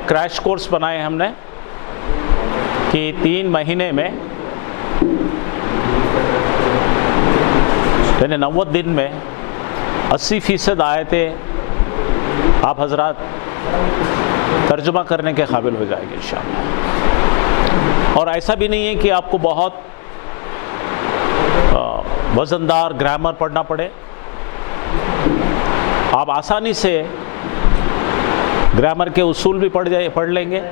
एक crash course बनाए हमने कि 3 महीने में यानी 90 दिन में 80% आयतें आप हजरात तर्जुमा करने के काबिल हो जाएंगे इंशाअल्लाह। और ऐसा भी नहीं है कि आपको बहुत वज़नदार ग्रामर पढ़ना पड़े, आप आसानी से ग्रामर के उसूल भी पढ़ लेंगे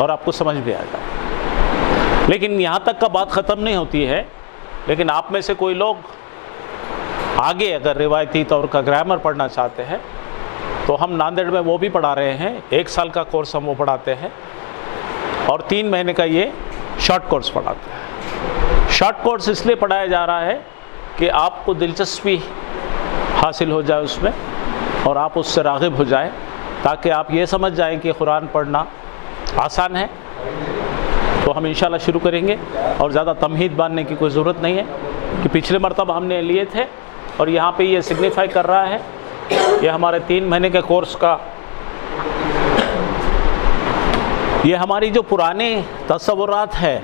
और आपको समझ भी आएगा। लेकिन यहाँ तक का बात ख़त्म नहीं होती है। लेकिन आप में से कोई लोग आगे अगर रिवायती तौर का ग्रामर पढ़ना चाहते हैं तो हम नांदेड़ में वो भी पढ़ा रहे हैं। 1 साल का कोर्स हम वो पढ़ाते हैं और 3 महीने का ये शॉर्ट कोर्स पढ़ाते हैं। शॉर्ट कोर्स इसलिए पढ़ाया जा रहा है कि आपको दिलचस्पी हासिल हो जाए उसमें और आप उससे राग़िब हो जाए, ताकि आप ये समझ जाएं कि कुरान पढ़ना आसान है। तो हम इंशाल्लाह शुरू करेंगे और ज़्यादा तमहीद बांधने की कोई ज़रूरत नहीं है कि पिछले मरतबा हमने लिए थे और यहाँ पे ये सिग्निफाई कर रहा है ये हमारे 3 महीने के कोर्स का, ये हमारी जो पुराने तसव्वुरात है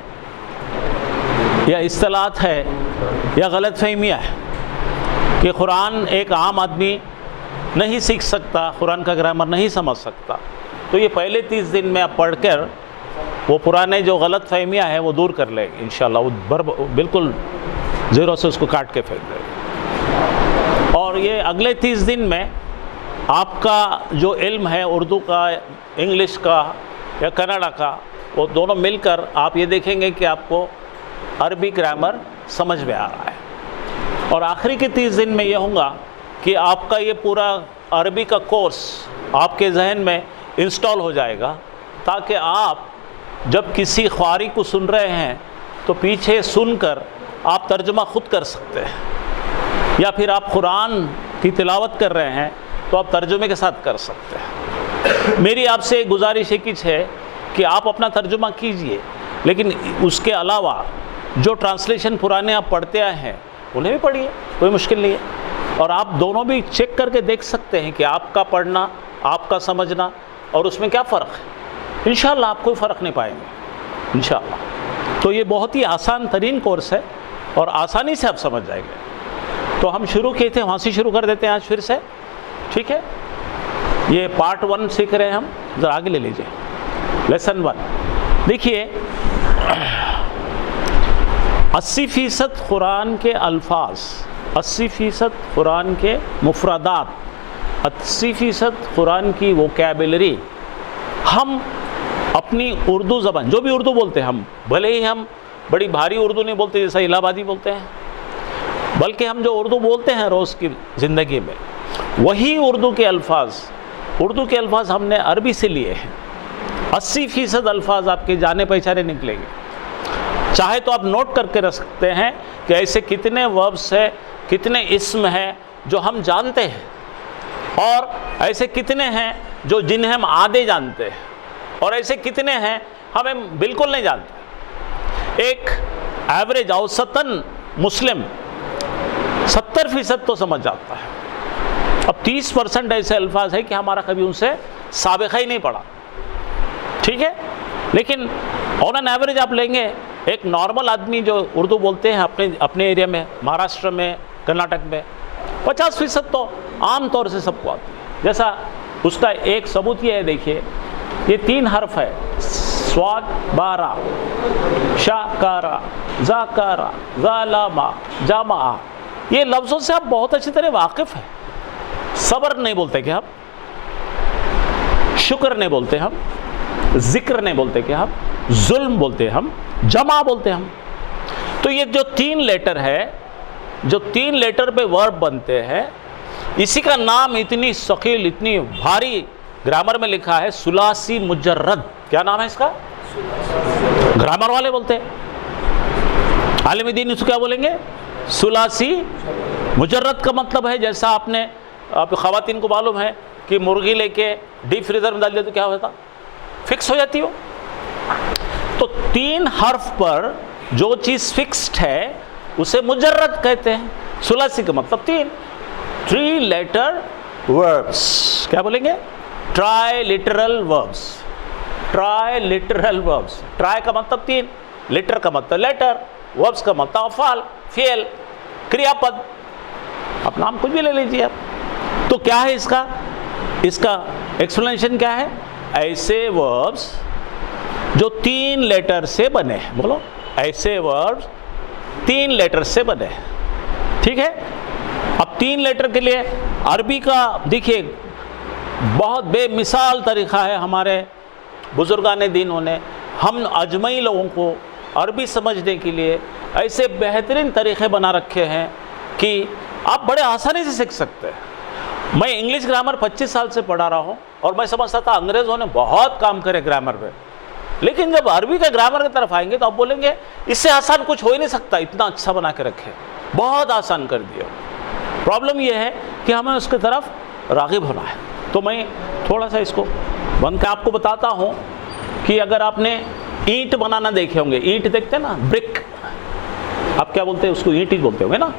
या इस्तिलाहात है या गलत फहमियाँ है कि कुरान एक आम आदमी नहीं सीख सकता, कुरान का ग्रामर नहीं समझ सकता। तो ये पहले 30 दिन में आप पढ़कर वो पुराने जो गलत फहमियाँ हैं वो दूर कर लेंगे इंशाल्लाह। वो बिल्कुल ज़ीरो से उसको काट के फेंक देंगे। और ये अगले 30 दिन में आपका जो इल्म है उर्दू का, इंग्लिश का या कन्नड़ा का, वो दोनों मिलकर आप ये देखेंगे कि आपको अरबी ग्रामर समझ में आ रहा है। और आखिरी के 30 दिन में ये होगा कि आपका ये पूरा अरबी का कोर्स आपके जहन में इंस्टॉल हो जाएगा, ताकि आप जब किसी ख्वारी को सुन रहे हैं तो पीछे सुनकर आप तर्जुमा ख़ुद कर सकते हैं, या फिर आप कुरान की तिलावत कर रहे हैं तो आप तर्जुमे के साथ कर सकते हैं। मेरी आपसे गुजारिश है कि आप अपना तर्जुमा कीजिए, लेकिन उसके अलावा जो ट्रांसलेशन पुराने आप पढ़ते आए हैं उन्हें भी पढ़िए, कोई मुश्किल नहीं है। और आप दोनों भी चेक करके देख सकते हैं कि आपका पढ़ना, आपका समझना और उसमें क्या फ़र्क है। इंशाअल्लाह आप कोई फ़र्क नहीं पाएंगे इंशाअल्लाह। तो ये बहुत ही आसान तरीन कोर्स है और आसानी से आप समझ जाएंगे। तो हम शुरू किए थे, वहाँ से शुरू कर देते हैं आज फिर से, ठीक है। ये पार्ट 1 सीख रहे हैं हम, ज़रा आगे ले लीजिए। लेसन 1 देखिए, 80% कुरान के अल्फाज, 80% कुरान के मुफरदात, 80% कुरान की वोकैबुलरी हम अपनी उर्दू ज़बान, जो भी उर्दू बोलते हैं हम, भले ही हम बड़ी भारी उर्दू नहीं बोलते जैसा इलाहाबादी बोलते हैं, बल्कि हम जो उर्दू बोलते हैं रोज़ की ज़िंदगी में, वही उर्दू के अल्फाज हमने अरबी से लिए हैं। 80% अल्फाज आपके जाने पहचाने निकलेंगे। चाहे तो आप नोट करके रख सकते हैं कि ऐसे कितने वर्ब्स है, कितने इस्म हैं जो हम जानते हैं, और ऐसे कितने हैं जिन्हें हम आधे जानते हैं, और ऐसे कितने हैं हमें बिल्कुल नहीं जानते। एक एवरेज औसतन मुस्लिम 70% तो समझ जाता है। अब 30% ऐसे अल्फाज है कि हमारा कभी उनसे साबिक़ा ही नहीं पड़ा, ठीक है। लेकिन ऑन एन एवरेज आप लेंगे, एक नॉर्मल आदमी जो उर्दू बोलते हैं अपने एरिया में, महाराष्ट्र में, कर्नाटक में, 50% तो आम तौर से सबको आती है। जैसा उसका एक सबूत ये है, देखिए ये 3 हर्फ है, स्वाद बारा, शाकारा, जाकारा, जालामा, जामा। ये लफ्ज़ों से आप बहुत अच्छी तरह वाकिफ़ हैं। सब्र नहीं बोलते कि हम, शुक्र नहीं बोलते हम, जिक्र नहीं बोलते कि हम, जुल्म बोलते हम, जमा बोलते हम। तो ये जो 3 लेटर है, जो 3 लेटर पे वर्ब बनते हैं, इसी का नाम इतनी सकील, इतनी भारी ग्रामर में लिखा है सुलासी मुजर्रद। क्या नाम है इसका? ग्रामर वाले बोलते हैं, आलिम दीन इसको क्या बोलेंगे? सुलासी मुजर्रद का मतलब है, जैसा आप ख़वातीन को मालूम है कि मुर्गी लेके डीप फ्रीज़र में डाल दिया तो क्या होता, फिक्स हो जाती हो। तो 3 हर्फ पर जो चीज़ फिक्स्ड है उसे मुजर्रद कहते हैं। सुलासी का मतलब 3 लेटर वर्ब्स, क्या बोलेंगे? Triliteral verbs. Tri literal verbs. Tri का मतलब 3, लिटर का मतलब लेटर, वर्ब्स का मतलब अफाल, फेल, क्रियापद। आप नाम कुछ भी ले लीजिए आप। तो क्या है इसका एक्सप्लेनेशन क्या है? ऐसे वर्ब्स जो 3 लेटर से बने हैं, बोलो ऐसे वर्ब्स 3 लेटर से बने। ठीक है, अब 3 लेटर के लिए अरबी का देखिए बहुत बेमिसाल तरीक़ा है। हमारे बुजुर्गाने दीनों ने हम अजमई लोगों को अरबी समझने के लिए ऐसे बेहतरीन तरीक़े बना रखे हैं कि आप बड़े आसानी से सीख सकते हैं। मैं इंग्लिश ग्रामर 25 साल से पढ़ा रहा हूँ और मैं समझता था अंग्रेज़ों ने बहुत काम करे ग्रामर पे, लेकिन जब अरबी के ग्रामर की तरफ आएंगे तो आप बोलेंगे इससे आसान कुछ हो ही नहीं सकता, इतना अच्छा बना के रखे, बहुत आसान कर दिया। प्रॉब्लम यह है कि हमें उसकी तरफ राग़िब होना है। तो मैं थोड़ा सा इसको बन के आपको बताता हूँ कि अगर आपने ईंट बनाना देखे होंगे, ईंट देखते हैं ना, ब्रिक, आप क्या बोलते हैं उसको, ईंट ही बोलते होंगे ना।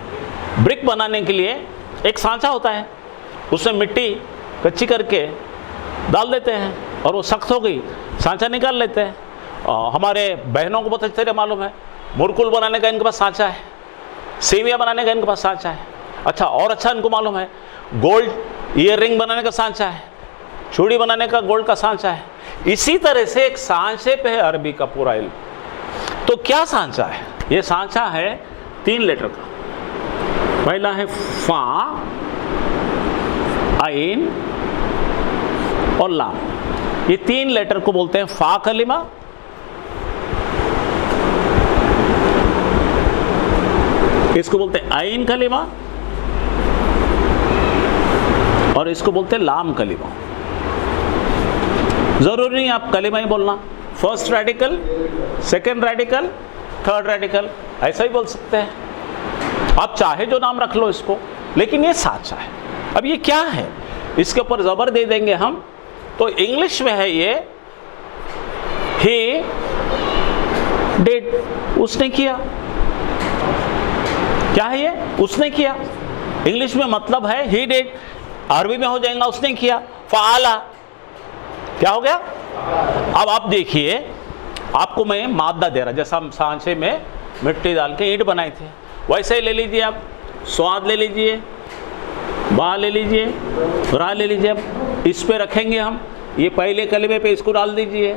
ब्रिक बनाने के लिए एक सांचा होता है, उसमें मिट्टी कच्ची करके डाल देते हैं और वो सख्त हो गई, सांचा निकाल लेते हैं। हमारे बहनों को बहुत अच्छी तरह मालूम है, मुरकुल बनाने का इनके पास सांचा है, सेवियाँ बनाने का इनके पास सांचा है। अच्छा, और अच्छा इनको मालूम है गोल्ड ईयर रिंग बनाने का सांचा है, चूड़ी बनाने का गोल्ड का सांचा है। इसी तरह से एक सांचे पे है अरबी का पूरा इल्म। तो क्या सांचा है? ये सांचा है 3 लेटर का। पहला है फा, आइन और लाम। ये 3 लेटर को बोलते हैं फा कलिमा, इसको बोलते हैं आइन कलिमा और इसको बोलते हैं लाम कलिमा। जरूरी नहीं आप कलिमा ही बोलना, first radical, second radical, third radical, ऐसा ही बोल सकते हैं। आप चाहे जो नाम रख लो इसको, लेकिन ये सांचा है। अब ये क्या है? इसके ऊपर ज़बर दे देंगे हम, तो इंग्लिश में है ये ही डिड, उसने किया। क्या है ये? उसने किया। इंग्लिश में मतलब है ही डिड, अरबी में हो जाएगा उसने किया, फ़आला। क्या हो गया? अब आप देखिए, आपको मैं मादा दे रहा, जैसा हम सांचे में मिट्टी डाल के ईंट बनाए थे, वैसे ही ले लीजिए आप। स्वाद ले लीजिए, बा ले लीजिए, रा ले लीजिए। अब इस पे रखेंगे हम, ये पहले कलमे पे इसको डाल दीजिए,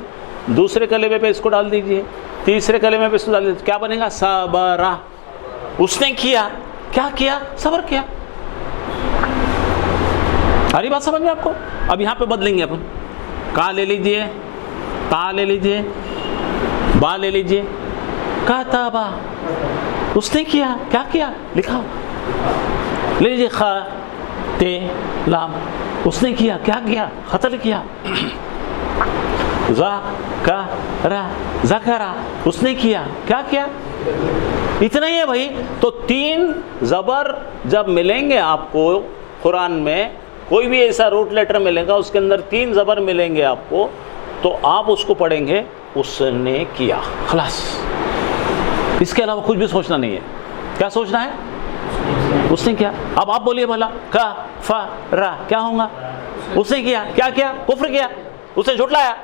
दूसरे कलमे पे इसको डाल दीजिए, तीसरे कलमे पे इसको डाल दीजिए, क्या बनेगा? सबरा। उसने किया, क्या किया? सबर किया। सारी बात समझ में आपको? अब यहाँ पे बदलेंगे अपन, का ले लीजिए, ता ले लीजिए, बा ले लीजिए, काताबा, उसने किया, क्या किया? लिखा। ले लीजिए ख, ते, लाम, उसने किया, क्या किया? कत्ल किया। जा, का, रा, ज़करा, उसने किया, क्या किया? इतना ही है भाई। तो 3 ज़बर जब मिलेंगे आपको कुरान में, कोई भी ऐसा रूट लेटर मिलेगा उसके अंदर 3 ज़बर मिलेंगे आपको, तो आप उसको पढ़ेंगे उसने किया, खलास। इसके अलावा कुछ भी सोचना नहीं है। क्या सोचना है? उसने किया। अब आप बोलिए भला, का, फा, रा, क्या होगा? उसने किया, क्या किया? कुफ्र किया, उसने झुटलाया।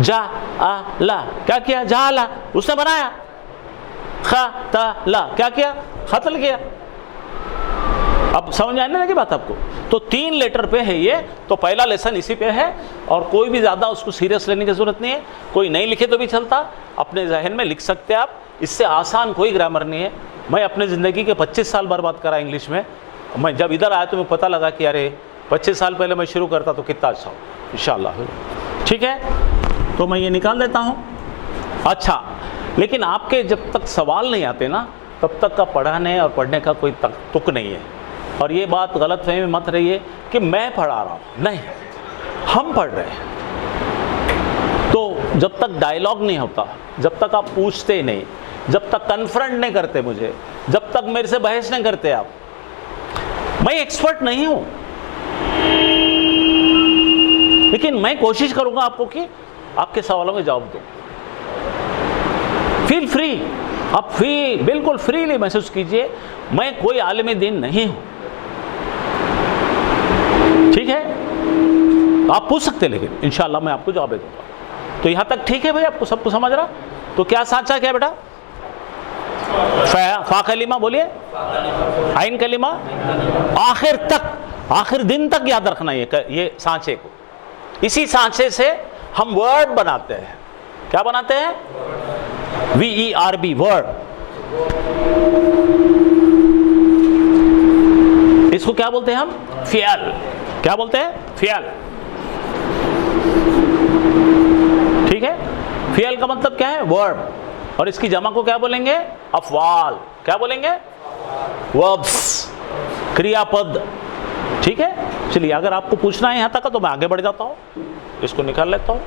जा, आ, ला, क्या किया? जाला, उसने बनाया। खा, ता, ला, क्या किया? कत्ल किया। अब समझ आने लगी बात आपको? तो 3 लेटर पे है ये, तो पहला लेसन इसी पे है और कोई भी ज़्यादा उसको सीरियस लेने की ज़रूरत नहीं है। कोई नहीं लिखे तो भी चलता, अपने जहन में लिख सकते हैं आप। इससे आसान कोई ग्रामर नहीं है। मैं अपने ज़िंदगी के 25 साल बर्बाद करा इंग्लिश में। मैं जब इधर आया तो मुझे पता लगा कि अरे 25 साल पहले मैं शुरू करता तो कितना अच्छा हो, इंशाअल्लाह। ठीक है, तो मैं ये निकाल देता हूँ। अच्छा, लेकिन आपके जब तक सवाल नहीं आते ना, तब तक का पढ़ाने और पढ़ने का कोई तुक नहीं है। और ये बात गलत फहमी मत रही है कि मैं पढ़ा रहा हूँ, नहीं, हम पढ़ रहे हैं। तो जब तक डायलॉग नहीं होता, जब तक आप पूछते नहीं, जब तक कन्फ्रंट नहीं करते मुझे, जब तक मेरे से बहस नहीं करते आप, मैं एक्सपर्ट नहीं हूँ, लेकिन मैं कोशिश करूँगा आपको कि आपके सवालों के जवाब दूँ। फील फ्री, आप बिल्कुल फ्रीली महसूस कीजिए, मैं कोई आलिम दीन नहीं हूँ। ठीक है, आप पूछ सकते हैं, लेकिन इंशाअल्लाह मैं आपको जवाब दूंगा। तो यहां तक ठीक है भाई, आपको सबको समझ रहा? तो क्या सांचा क्या बेटा? फा कलिमा बोलिए, आइन कलिमा, आखिर तक, आखिर दिन तक याद रखना ये सांचे को। इसी सांचे से हम वर्ड बनाते हैं। क्या बनाते हैं? VERB, word. इसको क्या बोलते हैं हम? फ़ियल। क्या बोलते हैं? फ़ियल। ठीक है? फ़ियल का मतलब क्या है? वर्ब। और इसकी जमा को क्या बोलेंगे? अफ़वाल। क्या बोलेंगे? वर्ब्स, क्रियापद। ठीक है? चलिए, अगर आपको पूछना है यहां तक का तो मैं आगे बढ़ जाता हूं, इसको निकाल लेता हूं।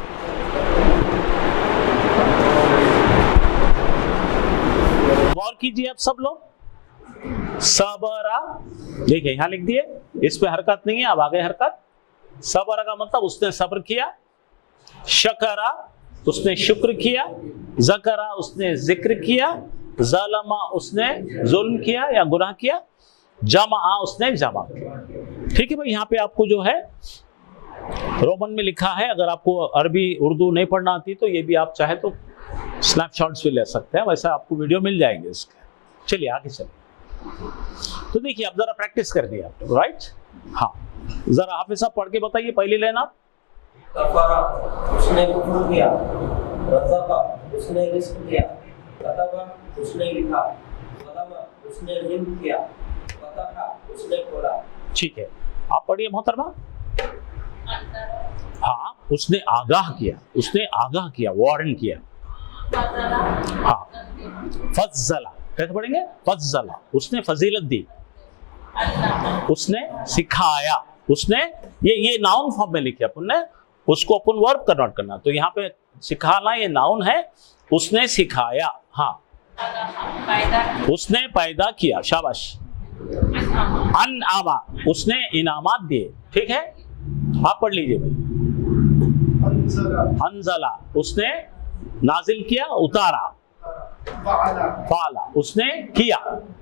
गौर कीजिए आप सब लोग। सबरा, देखिए यहां लिख दिए, इस पे हरकत नहीं है, अब आगे हरकत। सबरा का मतलब उसने सब्र किया, शकरा उसने शुक्र किया, ज़करा उसने जिक्र किया, ज़लमा उसने जुल्म किया या गुनाह किया, जमा उसने जमा किया। ठीक है भाई, यहाँ पे आपको जो है रोमन में लिखा है। अगर आपको अरबी उर्दू नहीं पढ़ना आती तो ये भी आप चाहे तो स्नैपशॉट्स भी ले सकते हैं, वैसा आपको वीडियो मिल जाएंगे इसके। चलिए आगे चलिए। तो देखिए, अब जरा प्रैक्टिस कर दिया आपने, राइट? हाँ, जरा आप सब पढ़ के बताइए। पहली लाइन आप। कफरा उसने कुफ्र किया, रज़क़ा उसने रिज़्क़ दिया, कतबा उसने लिखा, ज़लमा उसने जुल्म किया, फतहा उसने खोला। ठीक है, आप पढ़िए मोहतरमा। हाँ, उसने आगाह किया, उसने आगाह किया, वार्न किया। हाँ, फज़्ज़ला कैसे पढ़ेंगे? फज़्ज़ला उसने फजीलत दी, उसने सिखाया, उसने ये नाउन फॉर्म में लिखे अपन ने, उसको अपन वर्ब कन्वर्ट करना। तो यहाँ पे सिखाना ये नाउन है, उसने सिखाया। हाँ, उसने पैदा किया, शाबाश। अनआमा उसने इनामात दिए। ठीक है, आप पढ़ लीजिए भाई। अंज़ला उसने नाजिल किया, उतारा। फाला उसने किया।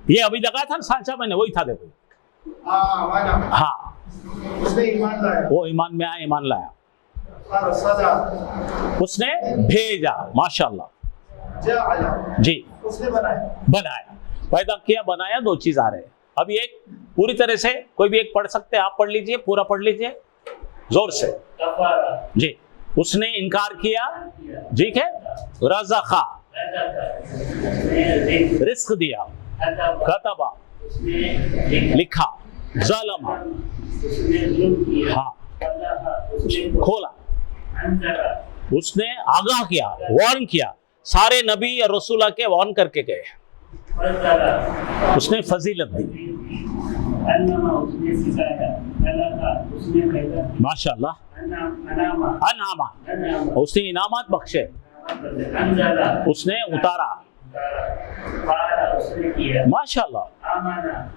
ये अभी लगा था सांचा मैंने, वही था देखो। हाँ, उसने ईमान लाया, वो ईमान में आया, ईमान लाया। उसने भेजा, माशाल्लाह जी। उसने बनाया, बनाया, पैदा किया, बनाया, दो चीज आ रहे हैं। अभी एक पूरी तरह से कोई भी एक पढ़ सकते हैं, आप पढ़ लीजिए, पूरा पढ़ लीजिए जोर से जी। उसने इनकार किया, ठीक है। रज़क़ा रिस्क दिया, कतबा लिखा, ज़लमा हाँ खोला, उसने आगाह किया, वार्न किया। सारे नबी और रसूल के वार्न करके गए। उसने फजीलत दी, माशाल्लाह। अनामा उसने इनामात बख्शे, उसने उतारा, माशाल्लाह।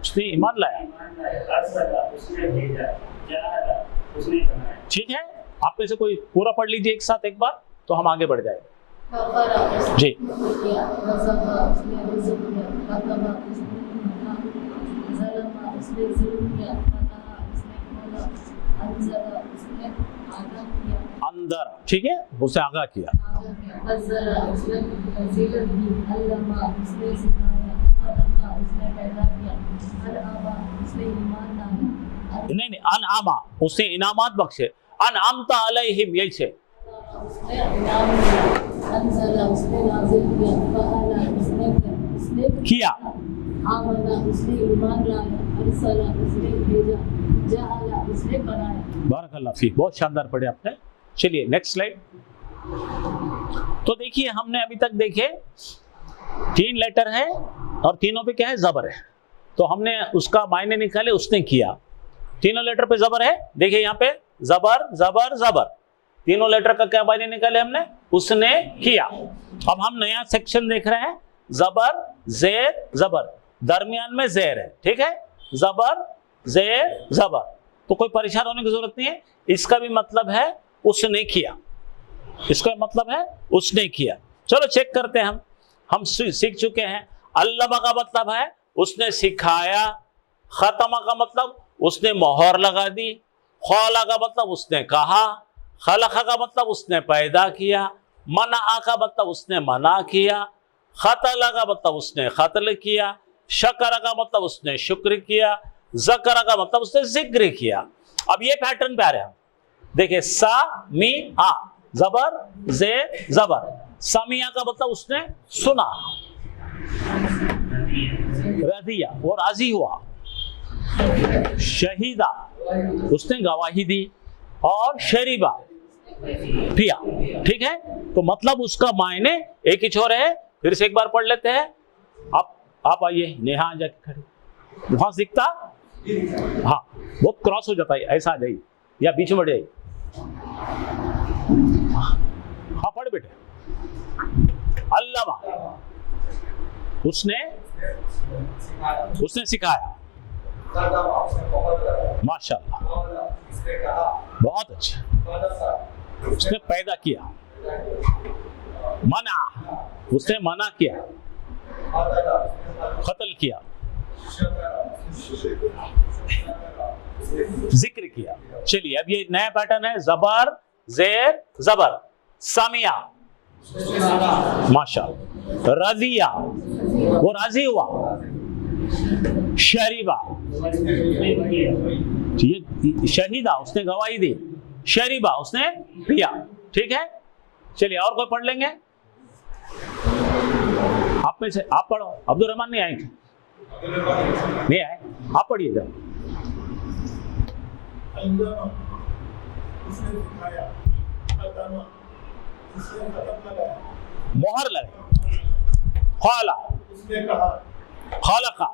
उसने ईमान लाया। ठीक है, आप में से कोई पूरा पढ़ लीजिए एक साथ एक बार, तो हम आगे बढ़ जाए जी। अंदर, ठीक है, उसे आगाह किया। नहीं, अनआमा उसने इनामात बख्शे। अनअमता अलैहिम यही से किया। बारकल्लाह फीक, बहुत शानदार पढ़े आपने। चलिए नेक्स्ट स्लाइड। तो देखिए, हमने अभी तक देखे 3 लेटर है और तीनों पे क्या है? जबर है। तो हमने उसका मायने निकाले, उसने किया। तीनों लेटर पे जबर है, देखिए यहाँ पे जबर जबर जबर, तीनों लेटर का क्या मायने निकाले हमने? उसने किया। अब हम नया सेक्शन देख रहे हैं, जबर जेर जबर, दरमियान में जेर है, ठीक है, जबर जेर जबर। तो कोई परेशान होने की जरूरत नहीं है। इसका भी मतलब है उसने किया, इसका मतलब है उसने किया। चलो चेक करते हैं। हम सीख चुके हैं। अल्लमा का मतलब है उसने सिखाया, खतमा का मतलब उसने मोहर लगा दी, खौला का मतलब उसने कहा, खलका का मतलब उसने पैदा किया, मना का मतलब उसने मना किया, खतला का मतलब उसने कत्ल किया, शकर का मतलब उसने शुक्र किया, ज़कर का मतलब उसने जिक्र किया। अब ये पैटर्न पे आ रहा है, देखिए सा मी आ, जबर जे जबर, समिया का मतलब उसने सुना, रदिया वो राजी हुआ, शहीदा उसने गवाही दी, और शरीबा पिया। ठीक है, तो मतलब उसका मायने एक ही छोर है। फिर से एक बार पढ़ लेते हैं। आप आइए, नेहा आ जाके खड़े, वहां से दिखता, हाँ वो क्रॉस हो जाता है, ऐसा आ जाइए या बीच में बढ़ जाइए। हाँ पढ़ बेटे। अल्लामा उसने सिखाया, माशाअल्लाह बहुत अच्छा। उसने पैदा किया, मना उसने मना किया, कत्ल किया, जिक्र किया। चलिए अब ये नया पैटर्न है, जबर जेर जबर, सामिया माशाअल्लाह, रजिया वो राजी हुआ, शरीबा शहीदा उसने गवाही दी, शरीबा उसने पिया। ठीक है, चलिए और कोई पढ़ लेंगे आप में से? आप पढ़ो। अब्दुल रहमान नहीं आए? नहीं आए, आप पढ़िए जब। मोहर लगे, खाला खालका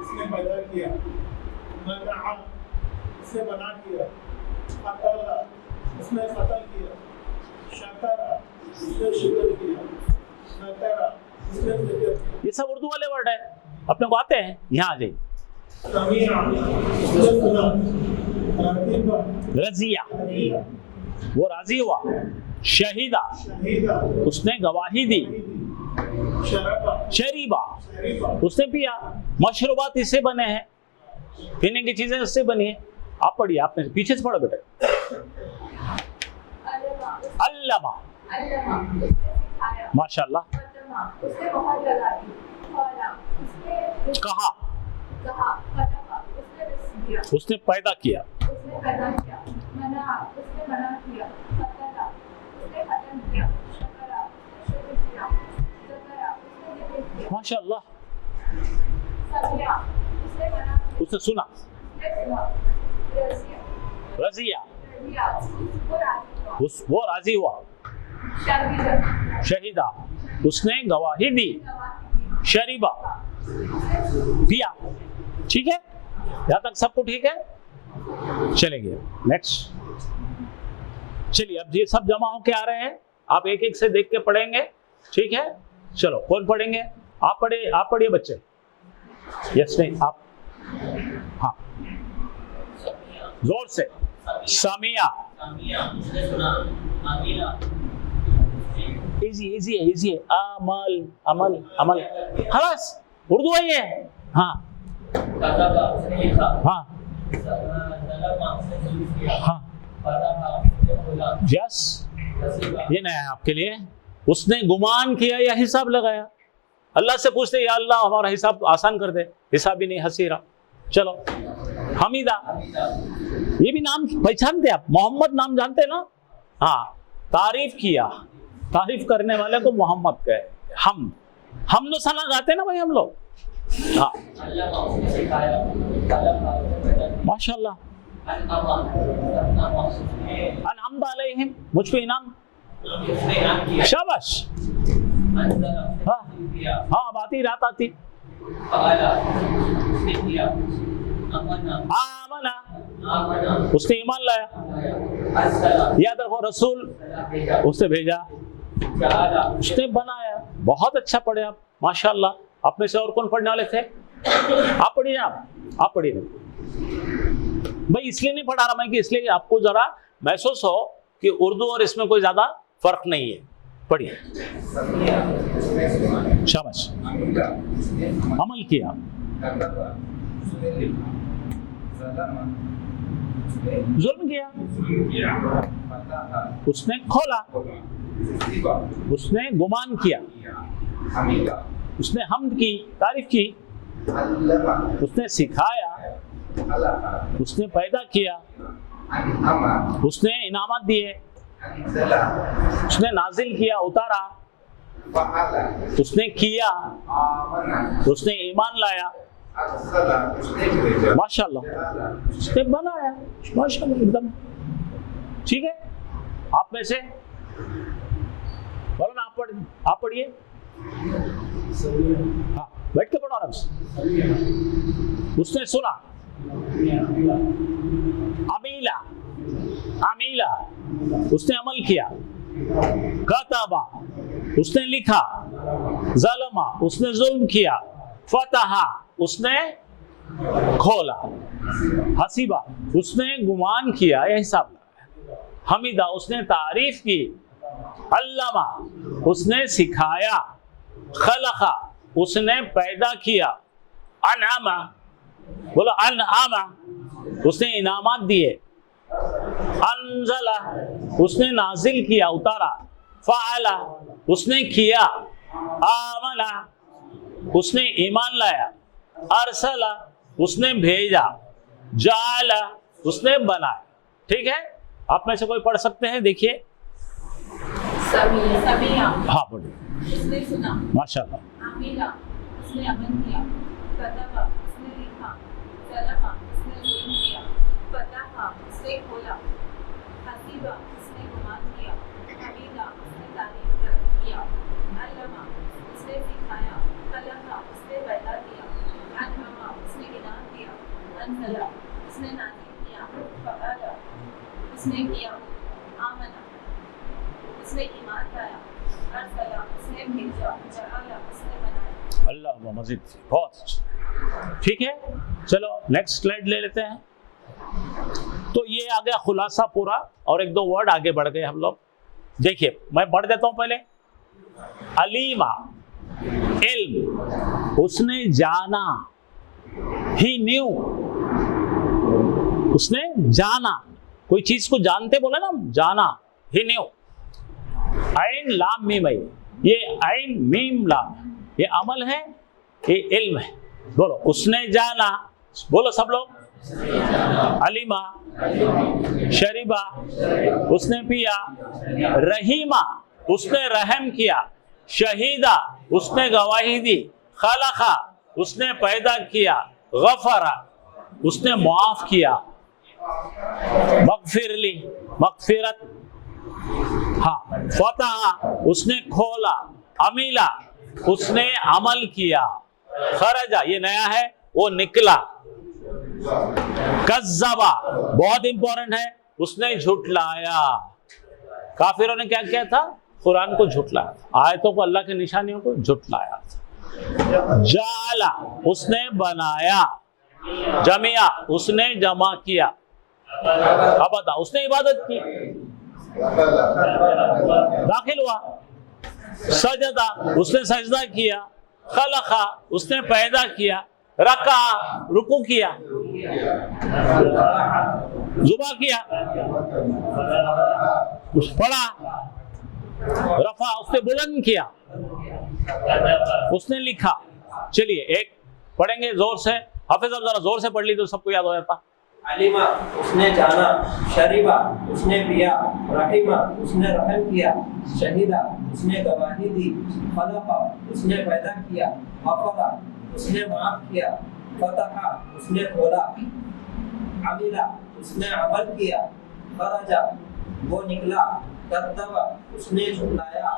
उसने पैदा किया, मना उसने बना किया, कतला उसने कत्ल किया, शकरा उसने शुक्र किया, ज़करा उसने जिक्र किया। ये सब उर्दू वाले वर्ड है, अपने को आते हैं। यहाँ आ जाइए। समीआ उसने सुना, रकीबा रजिया वो राजी हुआ, शहीदा शहीदा उसने गवाही दी, शरबा शरीबा शरीफा उसने पिया। मशरूबात इससे बने हैं, पीने की चीजें इससे बनी है। आप पढ़िए, आप पीछे से पढ़ो बेटे। अल्लामा माशाअल्लाह, कहा उसने पैदा किया, माशाअल्लाह उसने सुना, रजिया वो राजी हुआ, शहीदा उसने गवाही दी, शरीबा पिया। ठीक है, यहां तक सबको ठीक है? चलेंगे नेक्स्ट। चलिए अब ये सब जमा होके आ रहे हैं, आप एक एक से देख के पढ़ेंगे। ठीक है, चलो कौन पढ़ेंगे? आप पढ़िए बच्चे। यस नहीं आप, हाँ जोर से। सामिया इजी इजी है, इजी है। अमल अमल अमल, खलास उर्दू है ये। हाँ हाँ हाँ यस, ये नया है आपके लिए। उसने गुमान किया या हिसाब लगाया? अल्लाह से पूछते या अल्लाह हमारा हिसाब आसान कर दे, हिसाब भी नहीं हसीरा। चलो हमीदा, ये भी नाम पहचानते आप? मोहम्मद नाम जानते ना? हाँ, तारीफ किया, तारीफ करने वाले को मोहम्मद कहे। हम तो सना गाते ना भाई हम लोग। हाँ माशाल्लाह, अनअमदा अलैहिम, मुझ पे इनाम, शाबाश। हाँ हाँ, बात ही रात आती। आमना उसने ईमान लाया, याद रखो रसूल उसने भेजा, उसने बनाया। बहुत अच्छा पढ़े आप माशाल्लाह। आप में से और कौन पढ़ने वाले थे? आप पढ़िए, आप पढ़िए भाई। इसलिए नहीं पढ़ा रहा मैं कि इसलिए आपको जरा महसूस हो कि उर्दू और इसमें कोई ज्यादा फर्क नहीं है। पढ़िए, शाबाश। अमल किया, जुल्म किया, उसने खोला, उसने गुमान किया, उसने हम्द की, तारीफ की, उसने सिखाया, उसने पैदा किया, उसने इनामत दिए, उसने नाजिल किया, उतारा, उसने किया, उसने ईमान लाया, माशाल्लाह, उसने बनाया, माशाल्लाह एकदम ठीक है। आप में से बोलो ना, आप पढ़िए। हाँ, बैठ के पढ़ो आराम से। उसने सुना, अमीला, अमीला, उसने अमल किया, कताबा, उसने लिखा, ज़लमा, उसने जुल्म किया, फतहा, उसने खोला, हसीबा, उसने गुमान किया या हिसाब लगाया, हमीदा, उसने तारीफ की, अल्लामा, उसने सिखाया, खलका, उसने पैदा किया, अनआमा, बोलो अनआमा, उसने इनामात दिए, अनज़ला, उसने नाजिल किया, उतारा, फ़अला, उसने किया, आमना, उसने ईमान लाया, अरसला, उसने भेजा, जाला, उसने बनाया। ठीक है, आप में से कोई पढ़ सकते हैं? देखिए। हाँ बोलिए। उसने सुना, माशाल्लाह। आमीला, उसने अमल किया, कतबा, उसने लिखा, ज़लमा, उसने जुल्म किया, फतहा, उसने खोला, हसीबा, उसने गुमान किया, हमीदा, उसने तारीफ किया, अल्लमा, उसने सिखाया, खलका, उसने पैदा किया, अनअमा, उसने इनाम दिया, अनज़ला, उसने नाज़िल किया, फ़अला, उसने किया, आमना, उसने ईमान लाया, अरसला, उसने भेजा, जअला, उसने बनाया। अल्लाह मजीद, बहुत अच्छा। ठीक है, चलो नेक्स्ट स्लाइड ले लेते हैं। तो ये आ गया खुलासा पूरा, और एक दो वर्ड आगे बढ़ गए हम लोग। देखिए, मैं पढ़ देता हूं पहले। अलीमा, इल्म, उसने जाना, ही न्यू, उसने जाना, कोई चीज को जानते बोला ना, जाना, ही न्यू। ऐन लाम मीम है, ये ऐन मीम लाम, ये अमल है, ये इल्म है। बोलो, उसने जाना, बोलो सब लोग। अलीमा, शरीबा, उसने पिया, रहीमा, उसने रहम किया, शहीदा, उसने गवाही दी, खलका, उसने पैदा किया, गफरा, उसने मुआफ किया, मगफिरली, मगफिरत, हाँ, फतहा, उसने खोला, अमीला, उसने अमल किया, खरजा, ये नया है, वो निकला, कज़्ज़बा, बहुत इंपॉर्टेंट है, उसने झुटलाया। काफिरों ने क्या किया था? कुरान को झुटलाया, आयतों को, अल्लाह की निशानियों को झुटलाया। जाला, उसने बनाया, जमिया, उसने जमा किया, अबदा, उसने इबादत की, दाखिल हुआ, सजदा, उसने सजदा किया, खलका, उसने पैदा किया, रका, रुकू किया, जुबा किया, पढ़ा, रफा, उसने बुलंद किया, उसने लिखा। चलिए एक पढ़ेंगे जोर से, हाफिज साहब जरा जोर से पढ़ ली तो सबको याद हो जाता। अलीमा, उसने जाना, शरीबा, उसने पिया, रहीमा, उसने रहम किया, शहीदा, उसने गवाही दी, खलका, उसने पैदा किया, गफरा, उसने माफ किया, फतहा, उसने खोला, अमीला, उसने अमल किया, खरजा, वो निकला, कद्दबा, उसने झुटलाया,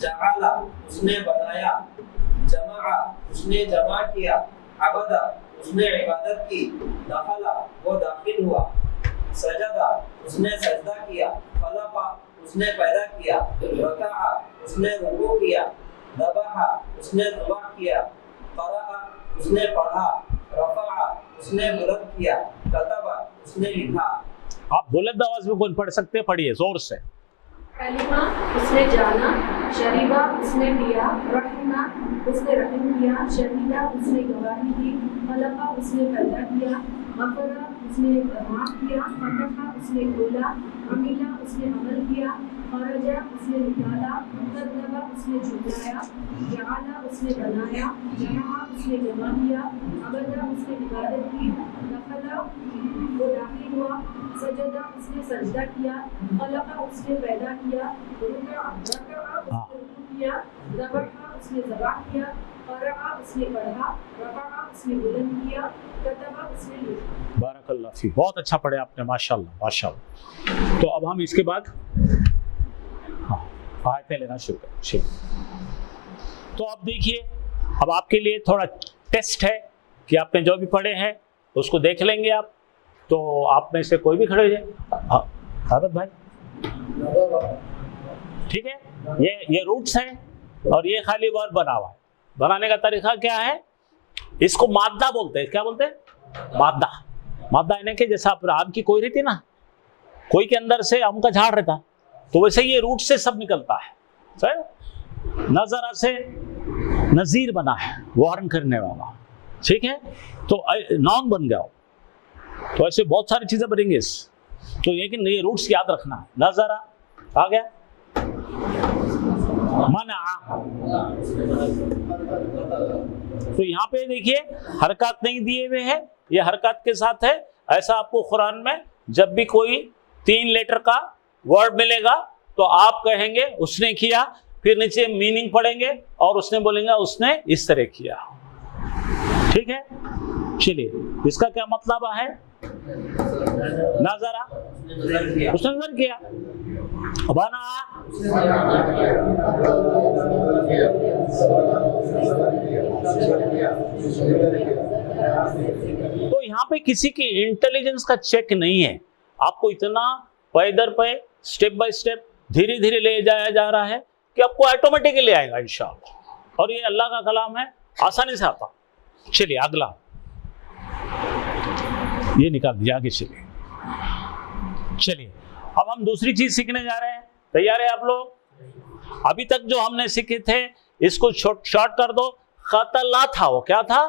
जअला, उसने बनाया, जमा, उसने जमा किया, अबदा, उसने इबादत की, दखला, वो दाखिल हुआ, सजदा, उसने सजदा किया, खलका, उसने पैदा किया, रकअ, उसने रुकू किया, दबहा, उसने ज़ुबह किया, क़रअ, उसने पढ़ा, रफ़अ, उसने बुलंद किया, कतबा, उसने लिखा। आप बुलंद आवाज में कौन पढ़ सकते हैं? पढ़िए जोर से। अलीमा, उसने जाना, शरीबा, उसने पिया, रहीमा, उसने रहम किया, शहीदा, उसने गवाही दी, खलका, उसने पैदा किया, गफरा, उसने माफ किया, फतहा, उसने खोला, अमीला, उसने अमल किया, खरजा उसने निकाला, कद्दबा उसने झुटलाया, जआला उसने बनाया, जमा उसने जमा किया, अबदा उसने इबादत की, दखला वो दाखिल हुआ, सजदा उसने सजदा किया, खलका उसने पैदा किया, रुकआ उसने रुकू किया, ज़बहा उसने ज़बह किया, क़रअ उसने पढ़ा, रफ़अ उसने बुलंद किया, कतबा उसने लिखा। बारकल्लाह फी, बहुत अच्छा पढ़े आपने, माशाल्लाह माशाल्लाह। तो अब हम इसके बाद हाँ आयतें लेना शुरू करें। तो अब देखिए, अब आपके लिए थोड़ा टेस्ट है कि आपने जो भी पढ़े हैं उसको देख लेंगे आप। तो आप में से कोई भी खड़े हो जाए। आदत भाई, ठीक है, ये रूट्स हैं और ये खाली वर्ब बना हुआ है। बनाने का तरीका क्या है, इसको मादा बोलते हैं। क्या बोलते हैं? मादा। मादा यानी कि जैसा आम की कोई रहती ना, कोई के अंदर से आम का झाड़ रहता, तो वैसे ये रूट से सब निकलता है। सर नजरा से नजीर बना है, वार्न करने वाला, ठीक है, तो नॉन बन गया। तो ऐसे बहुत सारी चीजें बनेंगे इस, तो लेकिन ये रूट्स याद रखना है। नजरा आ गया, मना, तो यहाँ पे देखिए हरकत नहीं दिए हुए हैं, ये हरकत के साथ है। ऐसा आपको कुरान में जब भी कोई 3 लेटर का वर्ड मिलेगा तो आप कहेंगे उसने किया, फिर नीचे मीनिंग पढ़ेंगे और उसने बोलेंगे उसने इस तरह किया, ठीक है। चलिए, इसका क्या मतलब है? नजरा उसने नजर किया, बना तो यहाँ पे किसी की इंटेलिजेंस का चेक नहीं है, आपको इतना पैदर पे स्टेप बाय स्टेप धीरे धीरे ले जाया जा रहा है कि आपको ऑटोमेटिकली आएगा इंशाअल्लाह। और ये अल्लाह का कलाम है, आसानी से आता। चलिए अगला, ये निकाल दिया, आगे चलिए। चलिए अब हम दूसरी चीज सीखने जा रहे हैं। तैयार है आप लोग? अभी तक जो हमने सीखे थे इसको शॉर्ट कर दो। खतला था, वो क्या था?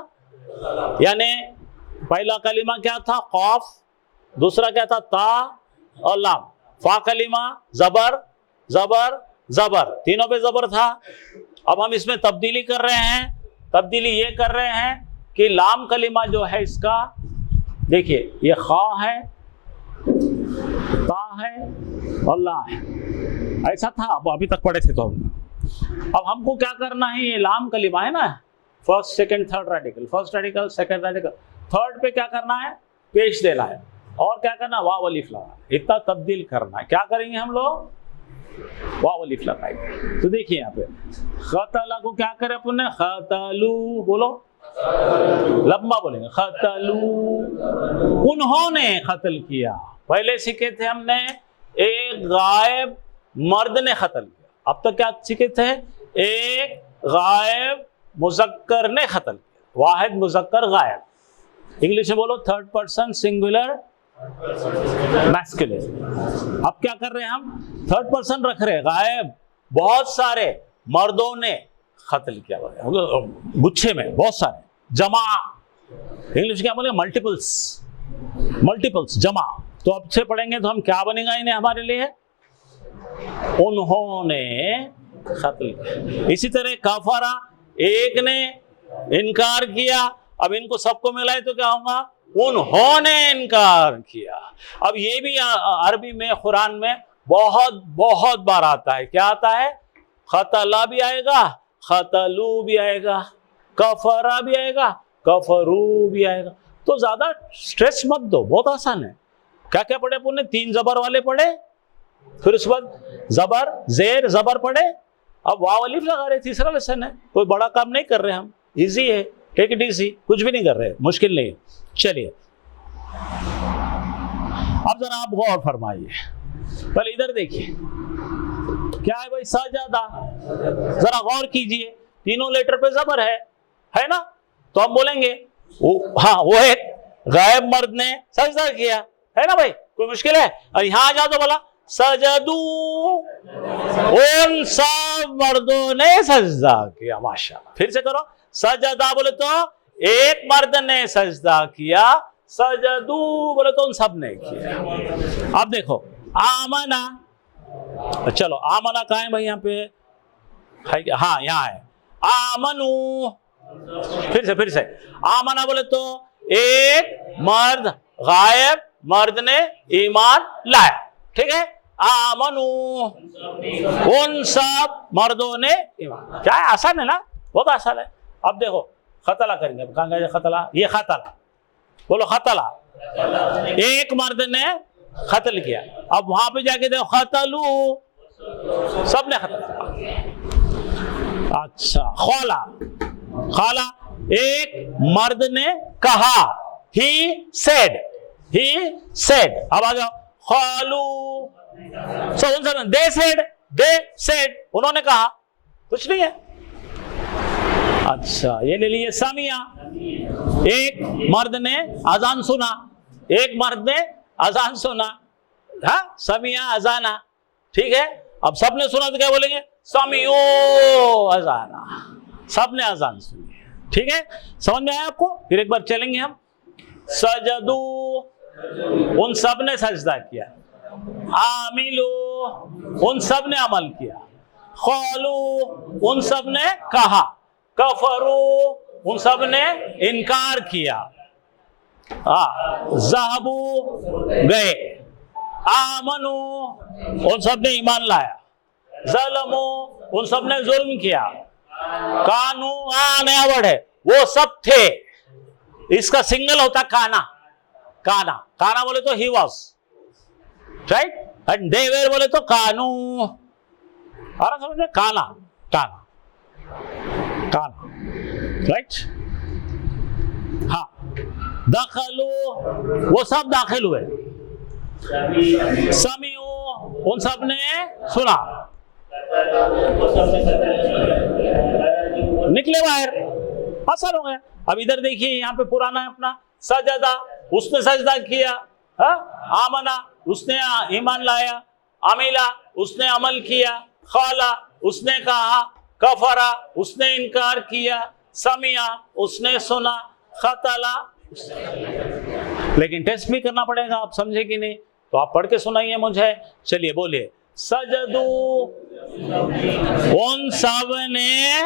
यानी पहला कलीमा क्या था? खौफ, दूसरा क्या था? ता और लाम। फा कलीमा जबर जबर जबर, तीनों पे जबर था। अब हम इसमें तब्दीली कर रहे हैं। तब्दीली ये कर रहे हैं कि लाम कलीमा जो है इसका, देखिए ये खा है, ता है और ला है, ऐसा था। अब अभी तक पढ़े थे तो अब हमको क्या करना है, ये लाम कलीमा है ना, first second third radical, first radical second radical, third पे क्या करना है? पेश देना है। और क्या करना? वाव अलिफ लगाना, इतना तब्दील करना है। क्या करेंगे हम लोग? वाव अलिफ लगाएंगे। तो देखिए यहाँ पे खतला को क्या करें अपन ने? खतलू, बोलो लंबा बोलेंगे, खतलू, उन्होंने कत्ल किया। पहले सीखे थे हमने एक गायब मर्द ने कत्ल किया। अब तक क्या सीखे थे? एक गायब मुजक्कर ने कत्ल किया। वाहिद मुजक्कर गायब, इंग्लिश में बोलो थर्ड पर्सन सिंगुलर मैस्कुलिन। अब क्या कर रहे हैं हम? थर्ड पर्सन रख रहे हैं, गायब बहुत सारे मर्दों ने कत्ल किया, गुच्छे में बहुत सारे, जमा, इंग्लिश क्या बोले? मल्टीपल्स, मल्टीपल्स, जमा। तो अब से पढ़ेंगे तो हम क्या बनेगा इन्हें हमारे लिए? उन्होंने कत्ल किया। इसी तरह काफरा, एक ने इनकार किया। अब इनको सबको मिलाए तो क्या होगा? उन्होंने इनकार किया। अब ये भी अरबी में कुरान में बहुत बहुत बार आता है। क्या आता है? खतला भी आएगा, खतलू भी आएगा, कफरा भी आएगा, कफरू भी आएगा। तो ज्यादा स्ट्रेस मत दो, बहुत आसान है। क्या क्या पढ़े पुण्य? 3 जबर वाले पढ़े, फिर उसके बाद जबर जेर जबर पढ़े, अब वाव अलिफ लगा रहे। तीसरा लेसन है, कोई बड़ा काम नहीं कर रहे हम, इजी है, टेक इट इजी, कुछ भी नहीं कर रहे, मुश्किल नहीं। चलिए अब जरा आप गौर फरमाइए, पहले इधर देखिए क्या है भाई? सजदा, जरा गौर कीजिए, तीनों लेटर पे जबर है ना? तो हम बोलेंगे हाँ, वो एक गायब मर्द ने सजदा किया, है ना भाई? कोई मुश्किल है? और यहां आ जाओ तो बोला सजदू, उन सब मर्दों ने सजदा किया। माशाअल्लाह, फिर से करो, सजदा बोले तो एक मर्द ने सजदा किया, सजदू बोले तो उन सब ने किया। अब देखो, आमना चलो आमना कहाँ है भाई? यहाँ पे है क्या? हाँ यहाँ है। आमनु, फिर से आमना बोले तो एक मर्द गायब, मर्द ने ईमान लाया, ठीक है। आमनु, उन सब मर्दों ने ईमान। क्या है? आसान है ना, बहुत आसान है। अब देखो खतला करेंगे, अब कहाँ गए खतला? ये खतला, बोलो खतला। एक मर्द ने कत्ल किया, अब वहां पे जाके देखो खतलू, सबने कत्ल किया। अच्छा खाला, खाला एक मर्द ने कहा, ही सेड, ही सेड। अब आ जाओ खालू, सो दे सेड, उन्होंने कहा, कुछ नहीं है। अच्छा ये ले लिए सामिया, एक मर्द ने अजान सुना, एक मर्द ने अजान सुना, हाँ समिया अजाना, ठीक है। अब सबने सुना तो क्या बोलेंगे? समियो अजाना, सबने अजान सुनी, ठीक है। समझ में आया आपको? फिर एक बार चलेंगे हम। सजदू, उन सब ने सजदा किया। आमिलू, उन सब ने अमल किया। खालू, उन सब ने कहा। कफरू, उन सब ने इनकार किया। ज़हबू, गए। आमनु, उन सब ने ईमान लाया। ज़लमू, उन सब ने जुल्म किया। कानू, नया वर्ड है, वो सब थे। इसका सिंगल होता काना, काना, काना बोले तो he was, right, and they were बोले तो कानू। आ रहा समझ में? काना, काना, काना, राइट। हाँ, दखलू, वो सब दाखिल हुए। समीउ, उन सब ने सुना, निकले बाहर, आसान हो गया। अब इधर देखिए, यहाँ पे पुराना है अपना सजदा, उसने सजदा किया। आमना, उसने ईमान लाया। अमिला, उसने अमल किया। खाला, उसने कहा। कफरा, उसने इनकार किया। समिया, उसने सुना। खतला, लेकिन टेस्ट भी करना पड़ेगा, आप समझे कि नहीं? तो आप पढ़ के सुनाइए मुझे। चलिए बोलिए। सजदू, उन सब ने,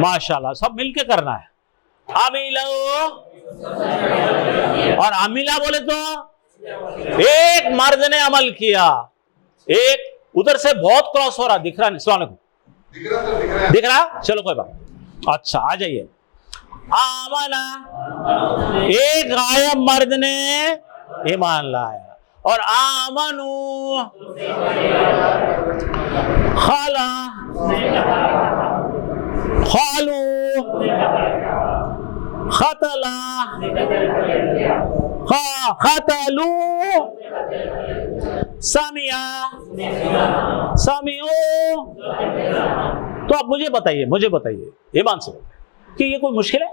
माशाल्लाह, सब मिलके करना है। अमिलो, और अमिला बोले तो एक मर्द ने अमल किया। एक उधर से बहुत क्रॉस हो रहा, दिख रहा नहीं? सवाल दिख रहा? चलो कोई बात। अच्छा आ जाइए। आमना, एक गायब मर्द ने ईमान लाया। और आमनु, खाला, खालू, खतला, खतलू, समिया, समियो। तो आप मुझे बताइए ईमान से कि ये कोई मुश्किल है?